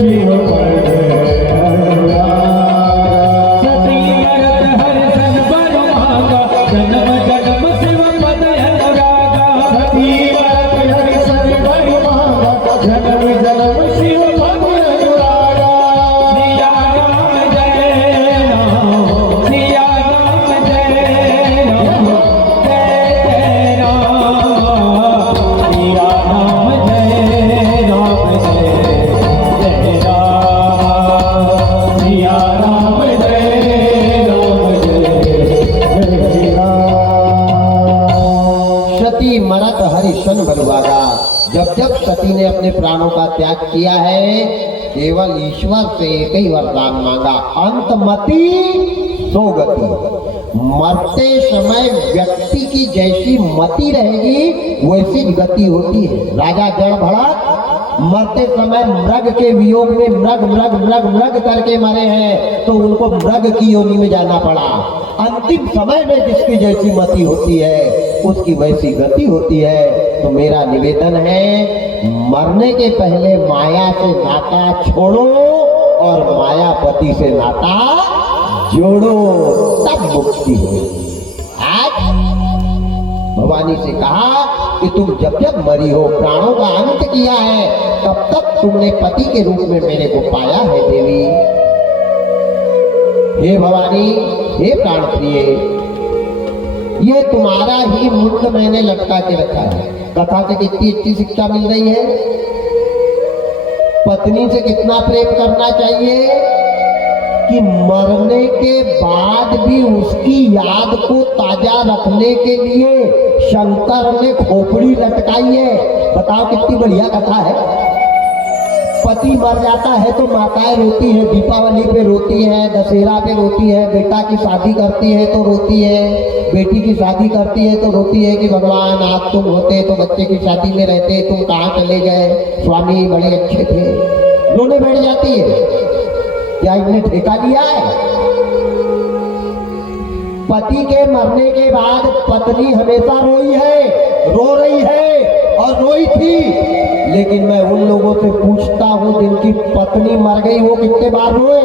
शिव पद अनुरागा। सती मरत हरि सन बर मांगा, जन्म जन्म शिव पद अनुरागा। सती मरत हरि सन बर मांगा, जन्म जन्म शिव पद अनुरागा। सिया राम जय राम, सिया राम जय राम, जय जय राम। सिया राम जय राम, जय जय राम। सिया राम जय राम, जय जय राम। सती मरत हरि सन बलवागा। जब जब सती ने अपने प्राणों का त्याग किया है, केवल ईश्वर से एक ही वरदान मांगा, अंतमति सो गति। मरते समय व्यक्ति की जैसी मति रहेगी वैसी गति होती है। राजा जड़ भड़क मरते समय मृग के वियोग में मृग मृग मृग मृग करके मरे हैं, तो उनको मृग की योनि में जाना पड़ा। अंतिम समय में जिसकी जैसी मति होती है उसकी वैसी गति होती है। तो मेरा निवेदन है, मरने के पहले माया से नाता छोड़ो और मायापति से नाता जोड़ो, तब मुक्ति होगी। आज भवानी से कहा कि तुम जब जब मरी हो, प्राणों का अंत किया है, तब तक तुमने पति के रूप में मेरे को पाया है देवी। हे भवानी, हे प्राण प्रिय, ये तुम्हारा ही मुंड मैंने लटका के रखा है। कथा से कितनी अच्छी शिक्षा मिल रही है। पत्नी से कितना प्रेम करना चाहिए कि मरने के बाद भी उसकी याद को ताजा रखने के लिए शंकर ने खोपड़ी लटकाई है। बताओ कितनी बढ़िया कथा है। पति मर जाता है तो माताएं रोती है, दीपावली पे रोती है, दशहरा पे रोती है, बेटा की शादी करती है तो रोती है, बेटी की शादी करती है तो रोती है कि भगवान आप तुम होते तो बच्चे की शादी में रहते, तुम कहाँ चले गए, स्वामी बड़े अच्छे थे। रोने बैठ जाती है। क्या इन्हें ठेका लिया है? पति के मरने के बाद पत्नी हमेशा रोई है, रो रही है और रोई थी। लेकिन मैं उन लोगों से पूछता हूं जिनकी पत्नी मर गई, वो कितने बार रोए?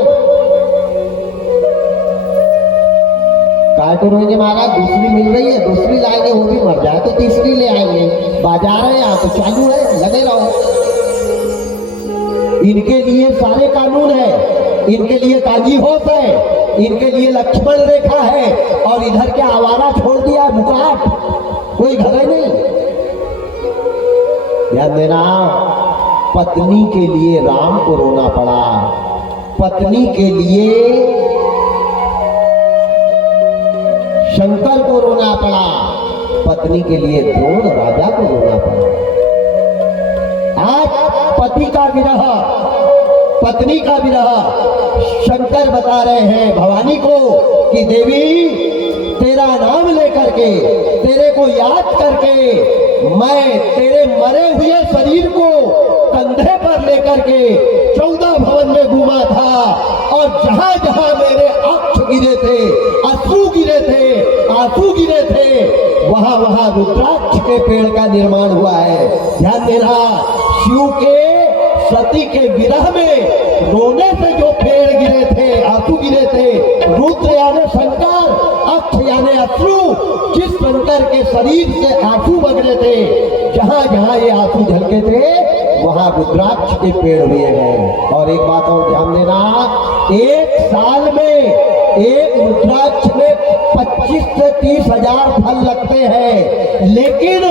काय तो रोएंगे महाराज, दूसरी मिल रही है, दूसरी लाएंगे, वो भी मर जाए तो तीसरी ले आएंगे। बाजार है यहाँ तो चालू है, लगे रहो। इनके लिए सारे कानून है, इनके लिए काजी होश है, इनके लिए लक्ष्मण रेखा है, और इधर क्या आवारा छोड़ दिया मुकाट, कोई घर है नहीं। ध्यान देना, पत्नी के लिए राम को रोना पड़ा, पत्नी के लिए शंकर को रोना पड़ा, पत्नी के लिए द्रोण राजा को रोना पड़ा। आज पति का विरह, पत्नी का विरह शंकर बता रहे हैं भवानी को कि देवी, तेरा नाम लेकर के, तेरे को याद करके मैं तेरे मरे हुए शरीर को कंधे पर लेकर के 14 भवन में घूमा था, और जहां जहां मेरे अक्ष गिरे थे, अश्रु गिरे थे, आंसू गिरे थे, वहां वहां रुद्राक्ष के पेड़ का निर्माण हुआ है। ध्यान देना, शिव के सती के विरह में रोने से जो पेड़ गिरे थे, आंसू गिरे थे, रुद्र यानी शंकर, अक्ष यानी अश्रु, जिस शंकर के शरीर से आंसू बगरे थे, जहां जहां ये आंसू झलके थे वहां रुद्राक्ष के पेड़ हुए हैं। और एक बात और ध्यान देना, एक साल में एक रुद्राक्ष में 25 से 30 हजार फल लगते हैं, लेकिन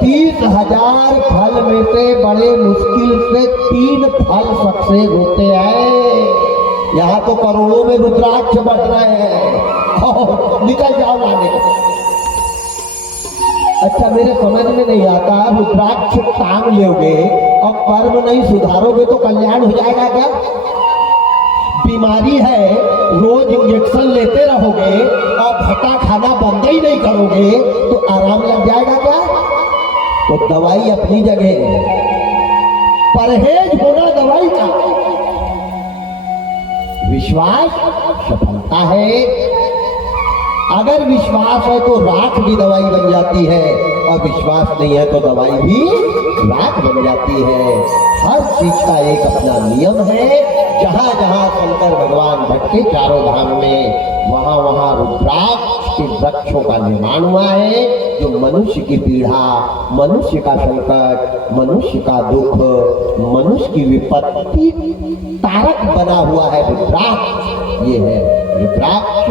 30,000 फल में से बड़े मुश्किल से 3 फल सक्सेस होते हैं। यहाँ तो करोड़ों में रुद्राक्ष बढ़ रहे हैं और निकल जाओ लाने को। अच्छा, मेरे समझ में नहीं आता, रुद्राक्ष टांग लोगे और कर्म नहीं सुधारोगे तो कल्याण हो जाएगा क्या? बीमारी है, रोज इंजेक्शन लेते रहोगे और भट्टा खाना बंद ही नहीं करोगे तो आराम लग जाएगा क्या? तो दवाई अपनी जगह है, परहेज होना दवाई का। विश्वास सफलता है। अगर विश्वास है तो राख भी दवाई बन जाती है, और विश्वास नहीं है तो दवाई भी राख बन जाती है। हर चीज का एक अपना नियम है। जहां जहां शंकर भगवान भटके चारों धाम में, वहां वहां रुद्राक्ष के वृक्षों का निर्माण हुआ है, जो मनुष्य की पीड़ा, मनुष्य का संकट, मनुष्य का दुख, मनुष्य की विपत्ति तारक बना हुआ है रुद्राक्ष। ये है रुद्राक्ष।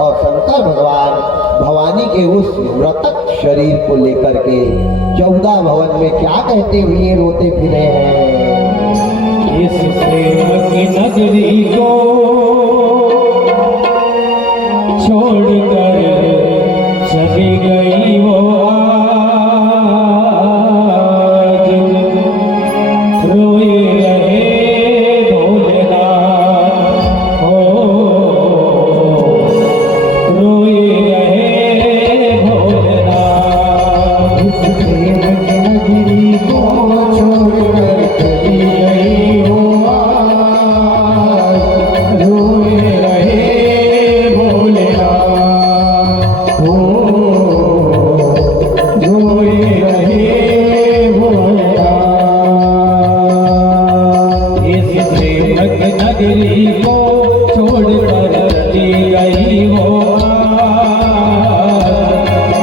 और शंकर भगवान भवानी के उस मृतक शरीर को लेकर के 14 भवन में क्या कहते हुए रोते फिरे हैं? इस प्रेम की नगरी को छोड़कर चली गई वो आज, रोए रहे भोलेनाथ, हो रोए रहे भोलेनाथ। इस प्रेम की नगरी को छोड़कर चली गई वो आज, रोए रहे भोलेनाथ, हो रोए रहे भोलेनाथ। इस प्रेम की नगरी को छोड़कर चली गई वो आज,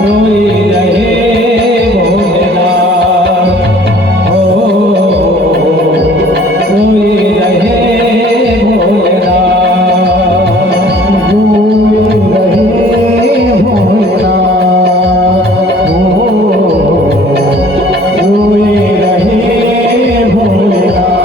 रोए रहे भोलेनाथ, हो रोए रहे भोलेनाथ, रोए रहे भोलेनाथ, हो रोए रहे भोलेनाथ।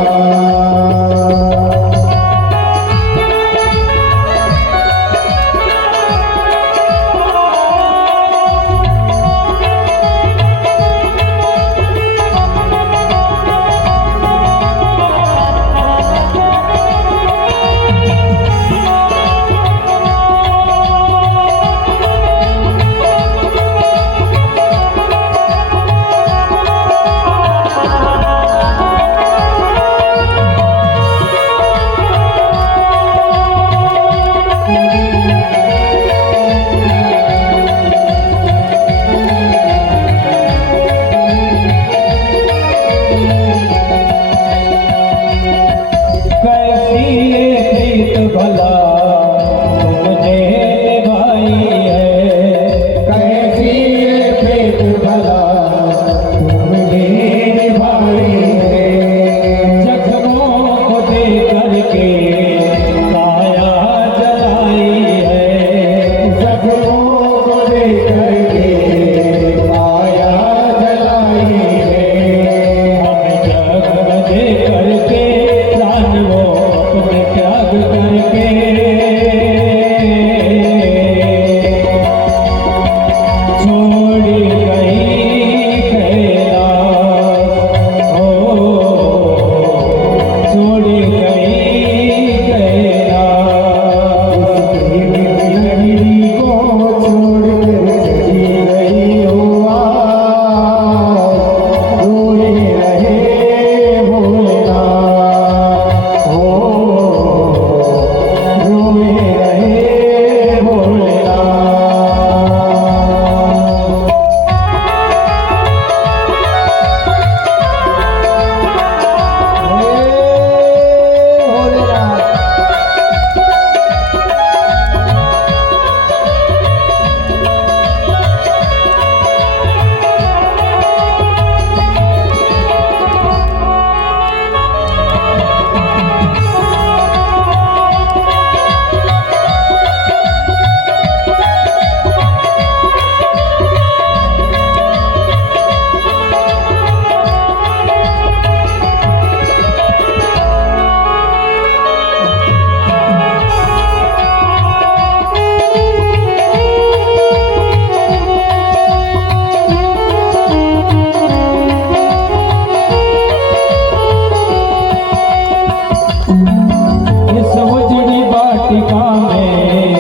वाटिका में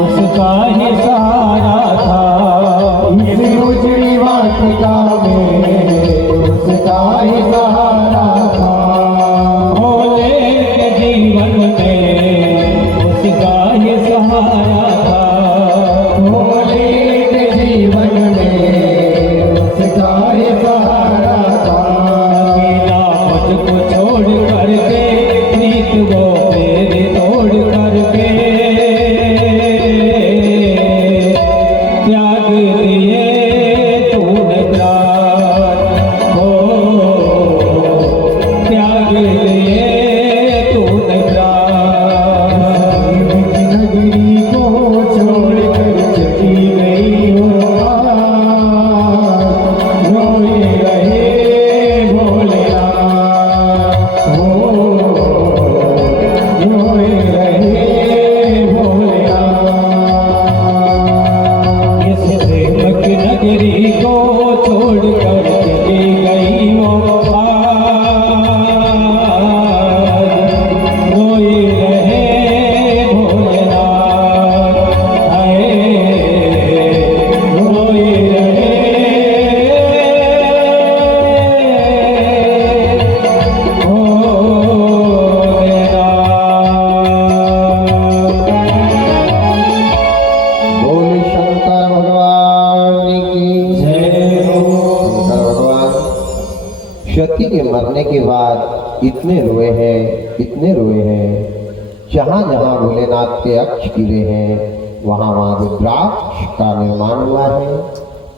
उसका ही सहारा था। इस उजड़ी वाटिका में उसका ही सहारा था। भोले के जीवन में उसका ही सहारा था। भोले के जीवन में उसका ही सहारा था। अकेला मुझको छोड़ करके प्रीत वो मेरे तोड़ करके त्याग दिए तूने प्राण। हो त्याग दिए तूने प्राण। नगरी को छोड़ कर चली गई हो रोए रहे भोलेनाथ। हो रोए रहे भोलेनाथ। इस प्रेम की नगरी को छोड़ कर चली गई हो रोए रहे भोलेनाथ। हाय रोए रहे बोले शंकर भगवान की जय हो। शंकर भगवान सती के मरने के बाद इतने रोए हैं, इतने रोए हैं। जहां जहां भोलेनाथ के अक्ष गिरे हैं वहां वहां रुद्राक्ष का निर्माण हुआ है।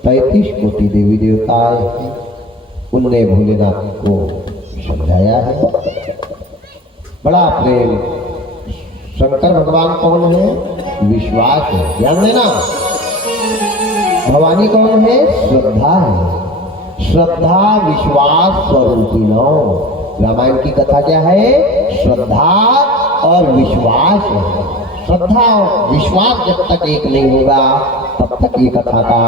35 कोटि देवी देवता आए हैं। उनने भोलेनाथ को समझाया है। बड़ा प्रेम। शंकर भगवान कौन है? विश्वास है। ध्यान देना, भवानी कौन है? श्रद्धा है। श्रद्धा विश्वास स्वरूपिणो। रामायण की कथा क्या है? श्रद्धा और विश्वास है। श्रद्धा और विश्वास जब तक एक नहीं होगा तब तक ये कथा का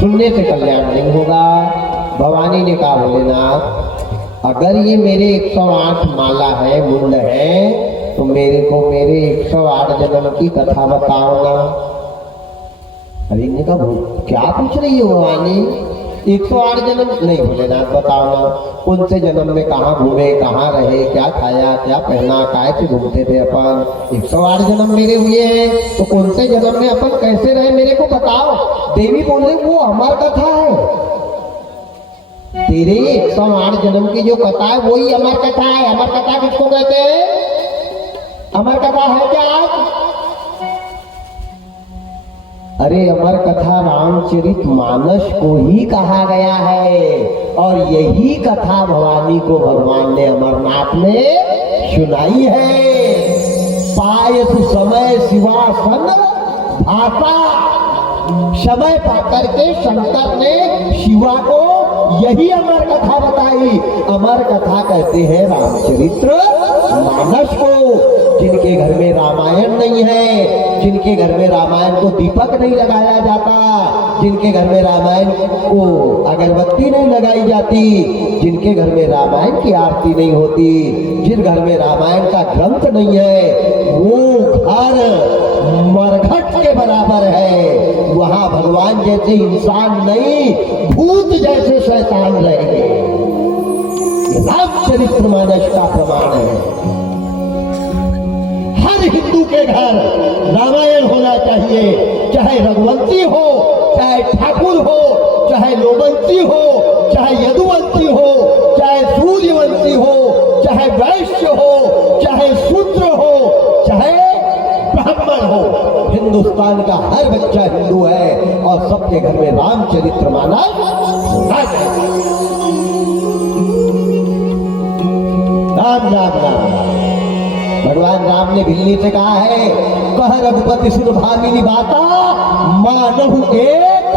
सुनने से कल्याण नहीं होगा। भवानी ने कहा भोलेनाथ अगर ये मेरे 108 माला है, मुंड है, तो मेरे को मेरे 108 जन्म की कथा बताओ ना। अरे इन्हें कहा क्या पूछ रही है भवानी? 108 जन्म नहीं भोलेनाथ बताओ ना। कौन से जन्म में कहाँ घूमे, कहाँ रहे, क्या खाया, क्या पहना, काय से घूमते थे अपन? 108 जन्म मेरे हुए हैं तो कौन से जन्म में अपन कैसे रहे मेरे को बताओ। देवी बोले वो अमर कथा है। तेरे 108 जन्म की जो कथा है वही अमर कथा है। अमर कथा किसको कहते हैं? अमर कथा है क्या आज? अरे अमर कथा रामचरित मानस को ही कहा गया है और यही कथा भवानी को भगवान ने अमरनाथ में सुनाई है। पायस समय शिवासन भाषा। समय पाकर के शंकर ने शिवा को यही अमर कथा बताई। अमर कथा कहते हैं रामचरित्र मानस को। जिनके घर में रामायण नहीं है, जिनके घर में रामायण को दीपक नहीं लगाया जाता, जिनके घर में रामायण को अगरबत्ती नहीं लगाई जाती, जिनके घर में रामायण की आरती नहीं होती, जिन घर में रामायण का ग्रंथ नहीं है, वो घर मरघट के बराबर है। वहां भगवान जैसे इंसान नहीं, भूत जैसे शैतान रहेंगे। रामचरित्र मानस का प्रमाण है। हर हिंदू के घर रामायण होना चाहिए, चाहे रघुवंशी हो, चाहे ठाकुर हो, चाहे लोमंशी हो, चाहे यदुवंशी हो, चाहे सूर्यवंशी हो, चाहे वैश्य हो, चाहे शूद्र हो, चाहे ब्राह्मण हो। हिंदुस्तान का हर बच्चा हिंदू है और सबके घर में रामचरित्र मानस होना चाहिए। राम राम राम। भगवान राम ने भिल्ली से कहा है कह रघुपति सुन भामिनी बाता मानहु एक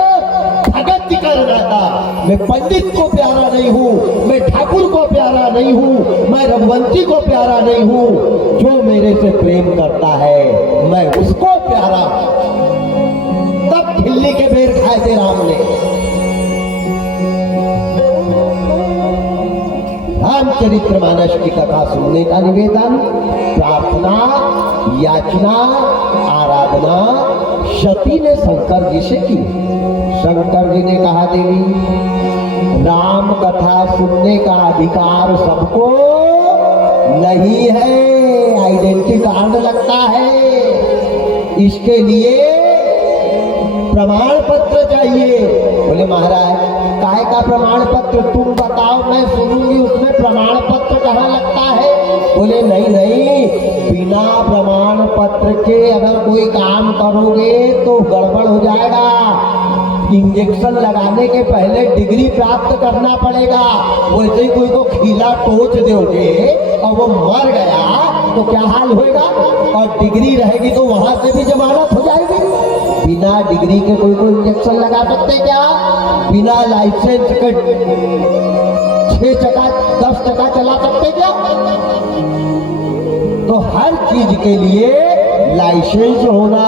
भगत कर रहता। मैं पंडित को प्यारा नहीं हूँ, मैं ठाकुर को प्यारा नहीं हूँ, मैं रघुवंशी को प्यारा नहीं हूँ। जो मेरे से प्रेम करता है मैं उसको प्यारा हूँ। तब भिल्ली के बेर खाए थे राम ने। रामचरित्र मानस की कथा सुनने का निवेदन, प्रार्थना याचना आराधना सती ने शंकर जी से की। शंकर जी ने कहा देवी राम कथा सुनने का अधिकार सबको नहीं है, आइडेंटिटी कार्ड लगता है, इसके लिए प्रमाण पत्र चाहिए। बोले महाराज काय का प्रमाण पत्र, तुम बताओ मैं सुनूंगी, उसमें प्रमाण पत्र कहाँ लगता है। बोले नहीं नहीं, बिना प्रमाण पत्र के अगर कोई काम करोगे तो गड़बड़ हो जाएगा। इंजेक्शन लगाने के पहले डिग्री प्राप्त करना पड़ेगा। वैसे ही कोई को खीला टोच दोगे और वो मर गया तो क्या हाल होगा, और डिग्री रहेगी तो वहां से भी जमानत हो जाएगी। बिना डिग्री के कोई को इंजेक्शन लगा सकते क्या? बिना लाइसेंस के 6 चक्का 10 चक्का चला सकते क्या? तो हर चीज के लिए लाइसेंस होना।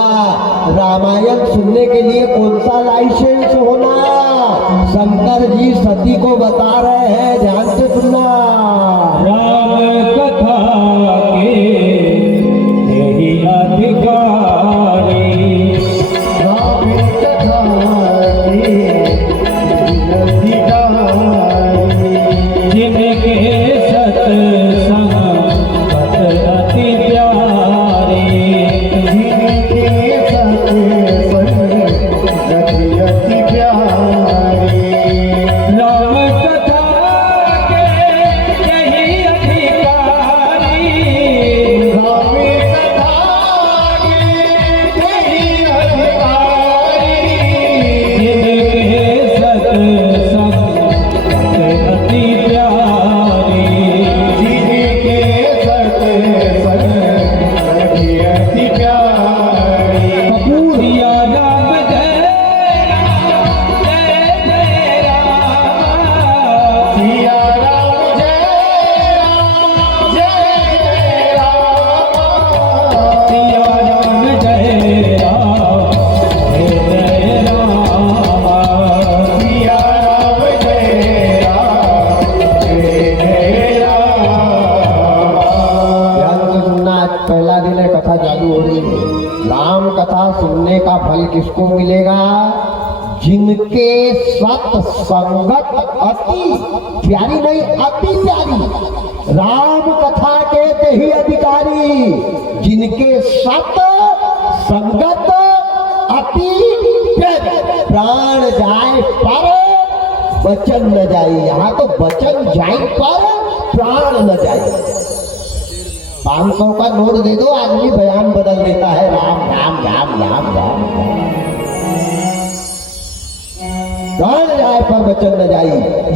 रामायण सुनने के लिए कौन सा लाइसेंस होना? शंकर जी सती को बता रहे हैं, ध्यान से सुनना। राम कथा के यही अधिकारी, राम कथा के अधिकारी, जिनके सत्संग पथ अति प्यारे, जिनके सत्संग अति प्यारे। राम कथा के यही अधिकारी, राम कथा के यही अधिकारी, जिनके सत्संग पथ अति प्यारे, जिनके सत्संग अति प्यारे। कपूर सिया राम जय राम, जय जय राम, सिया राम जय राम, जय जय राम। सिया राम जय राम, जय जय राम, सिया राम जय राम, जय जय राम। ध्यान से सुनना, आज पहला दिन है, कथा चालू हो रही है। राम कथा सुनने का फल किसको मिलेगा? जिनके सत्संगत अति प्यारी, नहीं अति प्यारी। राम कथा के ही अधिकारी, जिनके सत संगत अति प्यारी। प्राण जाए पर वचन न जाए, यहाँ तो वचन जाए पर प्राण न जाए। 500 का नोट दे दो, आदमी बयान बदल देता है, राम राम राम राम राम। प्राण जाए पर वचन न जाई,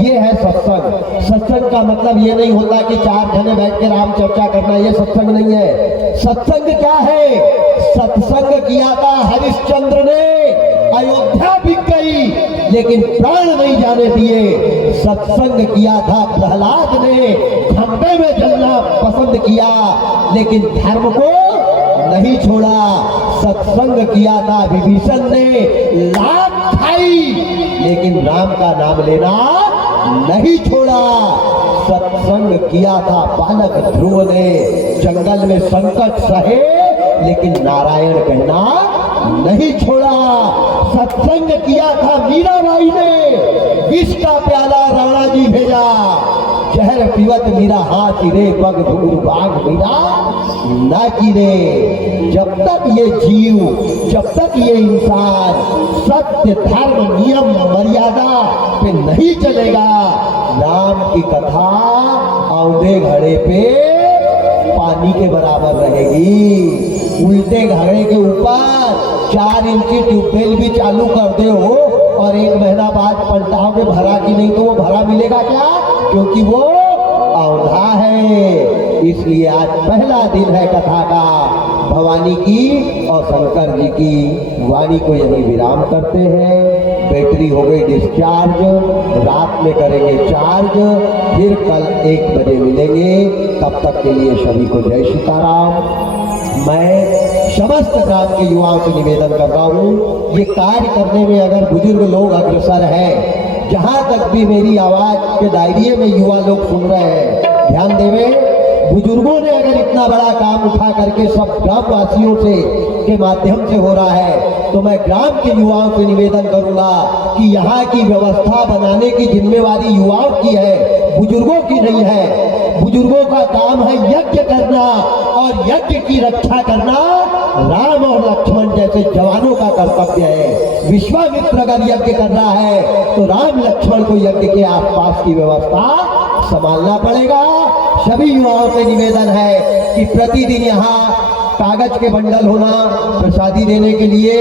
ये है सत्संग। सत्संग का मतलब ये नहीं होता कि 4 जने बैठ के राम चर्चा करना, ये सत्संग नहीं है। सत्संग क्या है? सत्संग किया था हरिश्चंद्र ने, अयोध्या बिक गई लेकिन प्राण नहीं जाने दिए। सत्संग किया था प्रहलाद ने, खंबे में जलना पसंद किया लेकिन धर्म को नहीं छोड़ा। सत्संग किया था विभीषण ने, लात खाई लेकिन राम का नाम लेना नहीं छोड़ा। सत्संग किया था बालक ध्रुव ने, जंगल में संकट सहे लेकिन नारायण कहना नहीं छोड़ा। सत्संग किया था मीराबाई ने, विष का प्याला राणा जी भेजा, जहर पीवत मीरा हाथ रे, पग घुंघरू बाग मीरा ना गिरे। जब तक ये जीव, जब तक ये इंसान सत्य धर्म नियम मर्यादा पे नहीं चलेगा, राम की कथा औंधे घड़े पे पानी के बराबर रहेगी। उल्टे घड़े के ऊपर 4 इंची ट्यूबवेल भी चालू कर दे हो और 1 महीना बाद पलटाओगे भरा की नहीं तो वो भरा मिलेगा क्या? क्योंकि वो औंधा है। इसलिए आज पहला दिन है कथा का। भवानी की और शंकर जी की वाणी को यही विराम करते हैं। बैटरी हो गई डिस्चार्ज, रात में करेंगे चार्ज, फिर कल 1 बजे मिलेंगे। तब तक के लिए सभी को जय सीताराम। मैं समस्त ग्राम के युवाओं से निवेदन कर रहा हूँ, ये कार्य करने में अगर बुजुर्ग लोग अग्रसर हैं, जहाँ तक भी मेरी आवाज के दायरे में युवा लोग सुन रहे हैं, ध्यान देवे। बुजुर्गों ने अगर इतना बड़ा काम उठा करके सब ग्रामवासियों से के माध्यम से हो रहा है, तो मैं ग्राम के युवाओं से निवेदन करूंगा कि यहाँ की व्यवस्था बनाने की जिम्मेवारी युवाओं की है, बुजुर्गों की नहीं है। बुजुर्गों का काम है यज्ञ करना, और यज्ञ की रक्षा करना राम और लक्ष्मण जैसे जवानों का कर्तव्य है। विश्वामित्र अगर यज्ञ कर रहा है तो राम लक्ष्मण को यज्ञ के आसपास की व्यवस्था संभालना पड़ेगा। सभी युवाओं से निवेदन है कि प्रतिदिन यहाँ कागज के बंडल होना प्रसादी देने के लिए।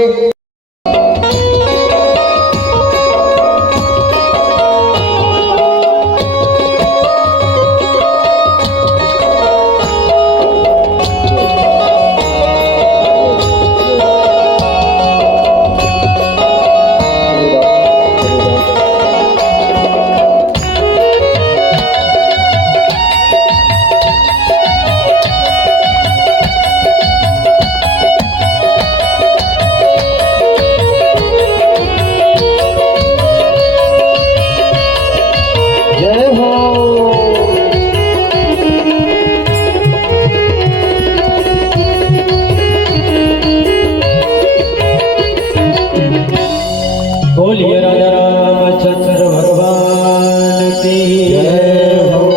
बोलिए राजा रामचंद्र भगवान की जय हो।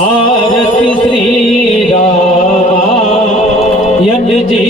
आरती श्री रामायण जी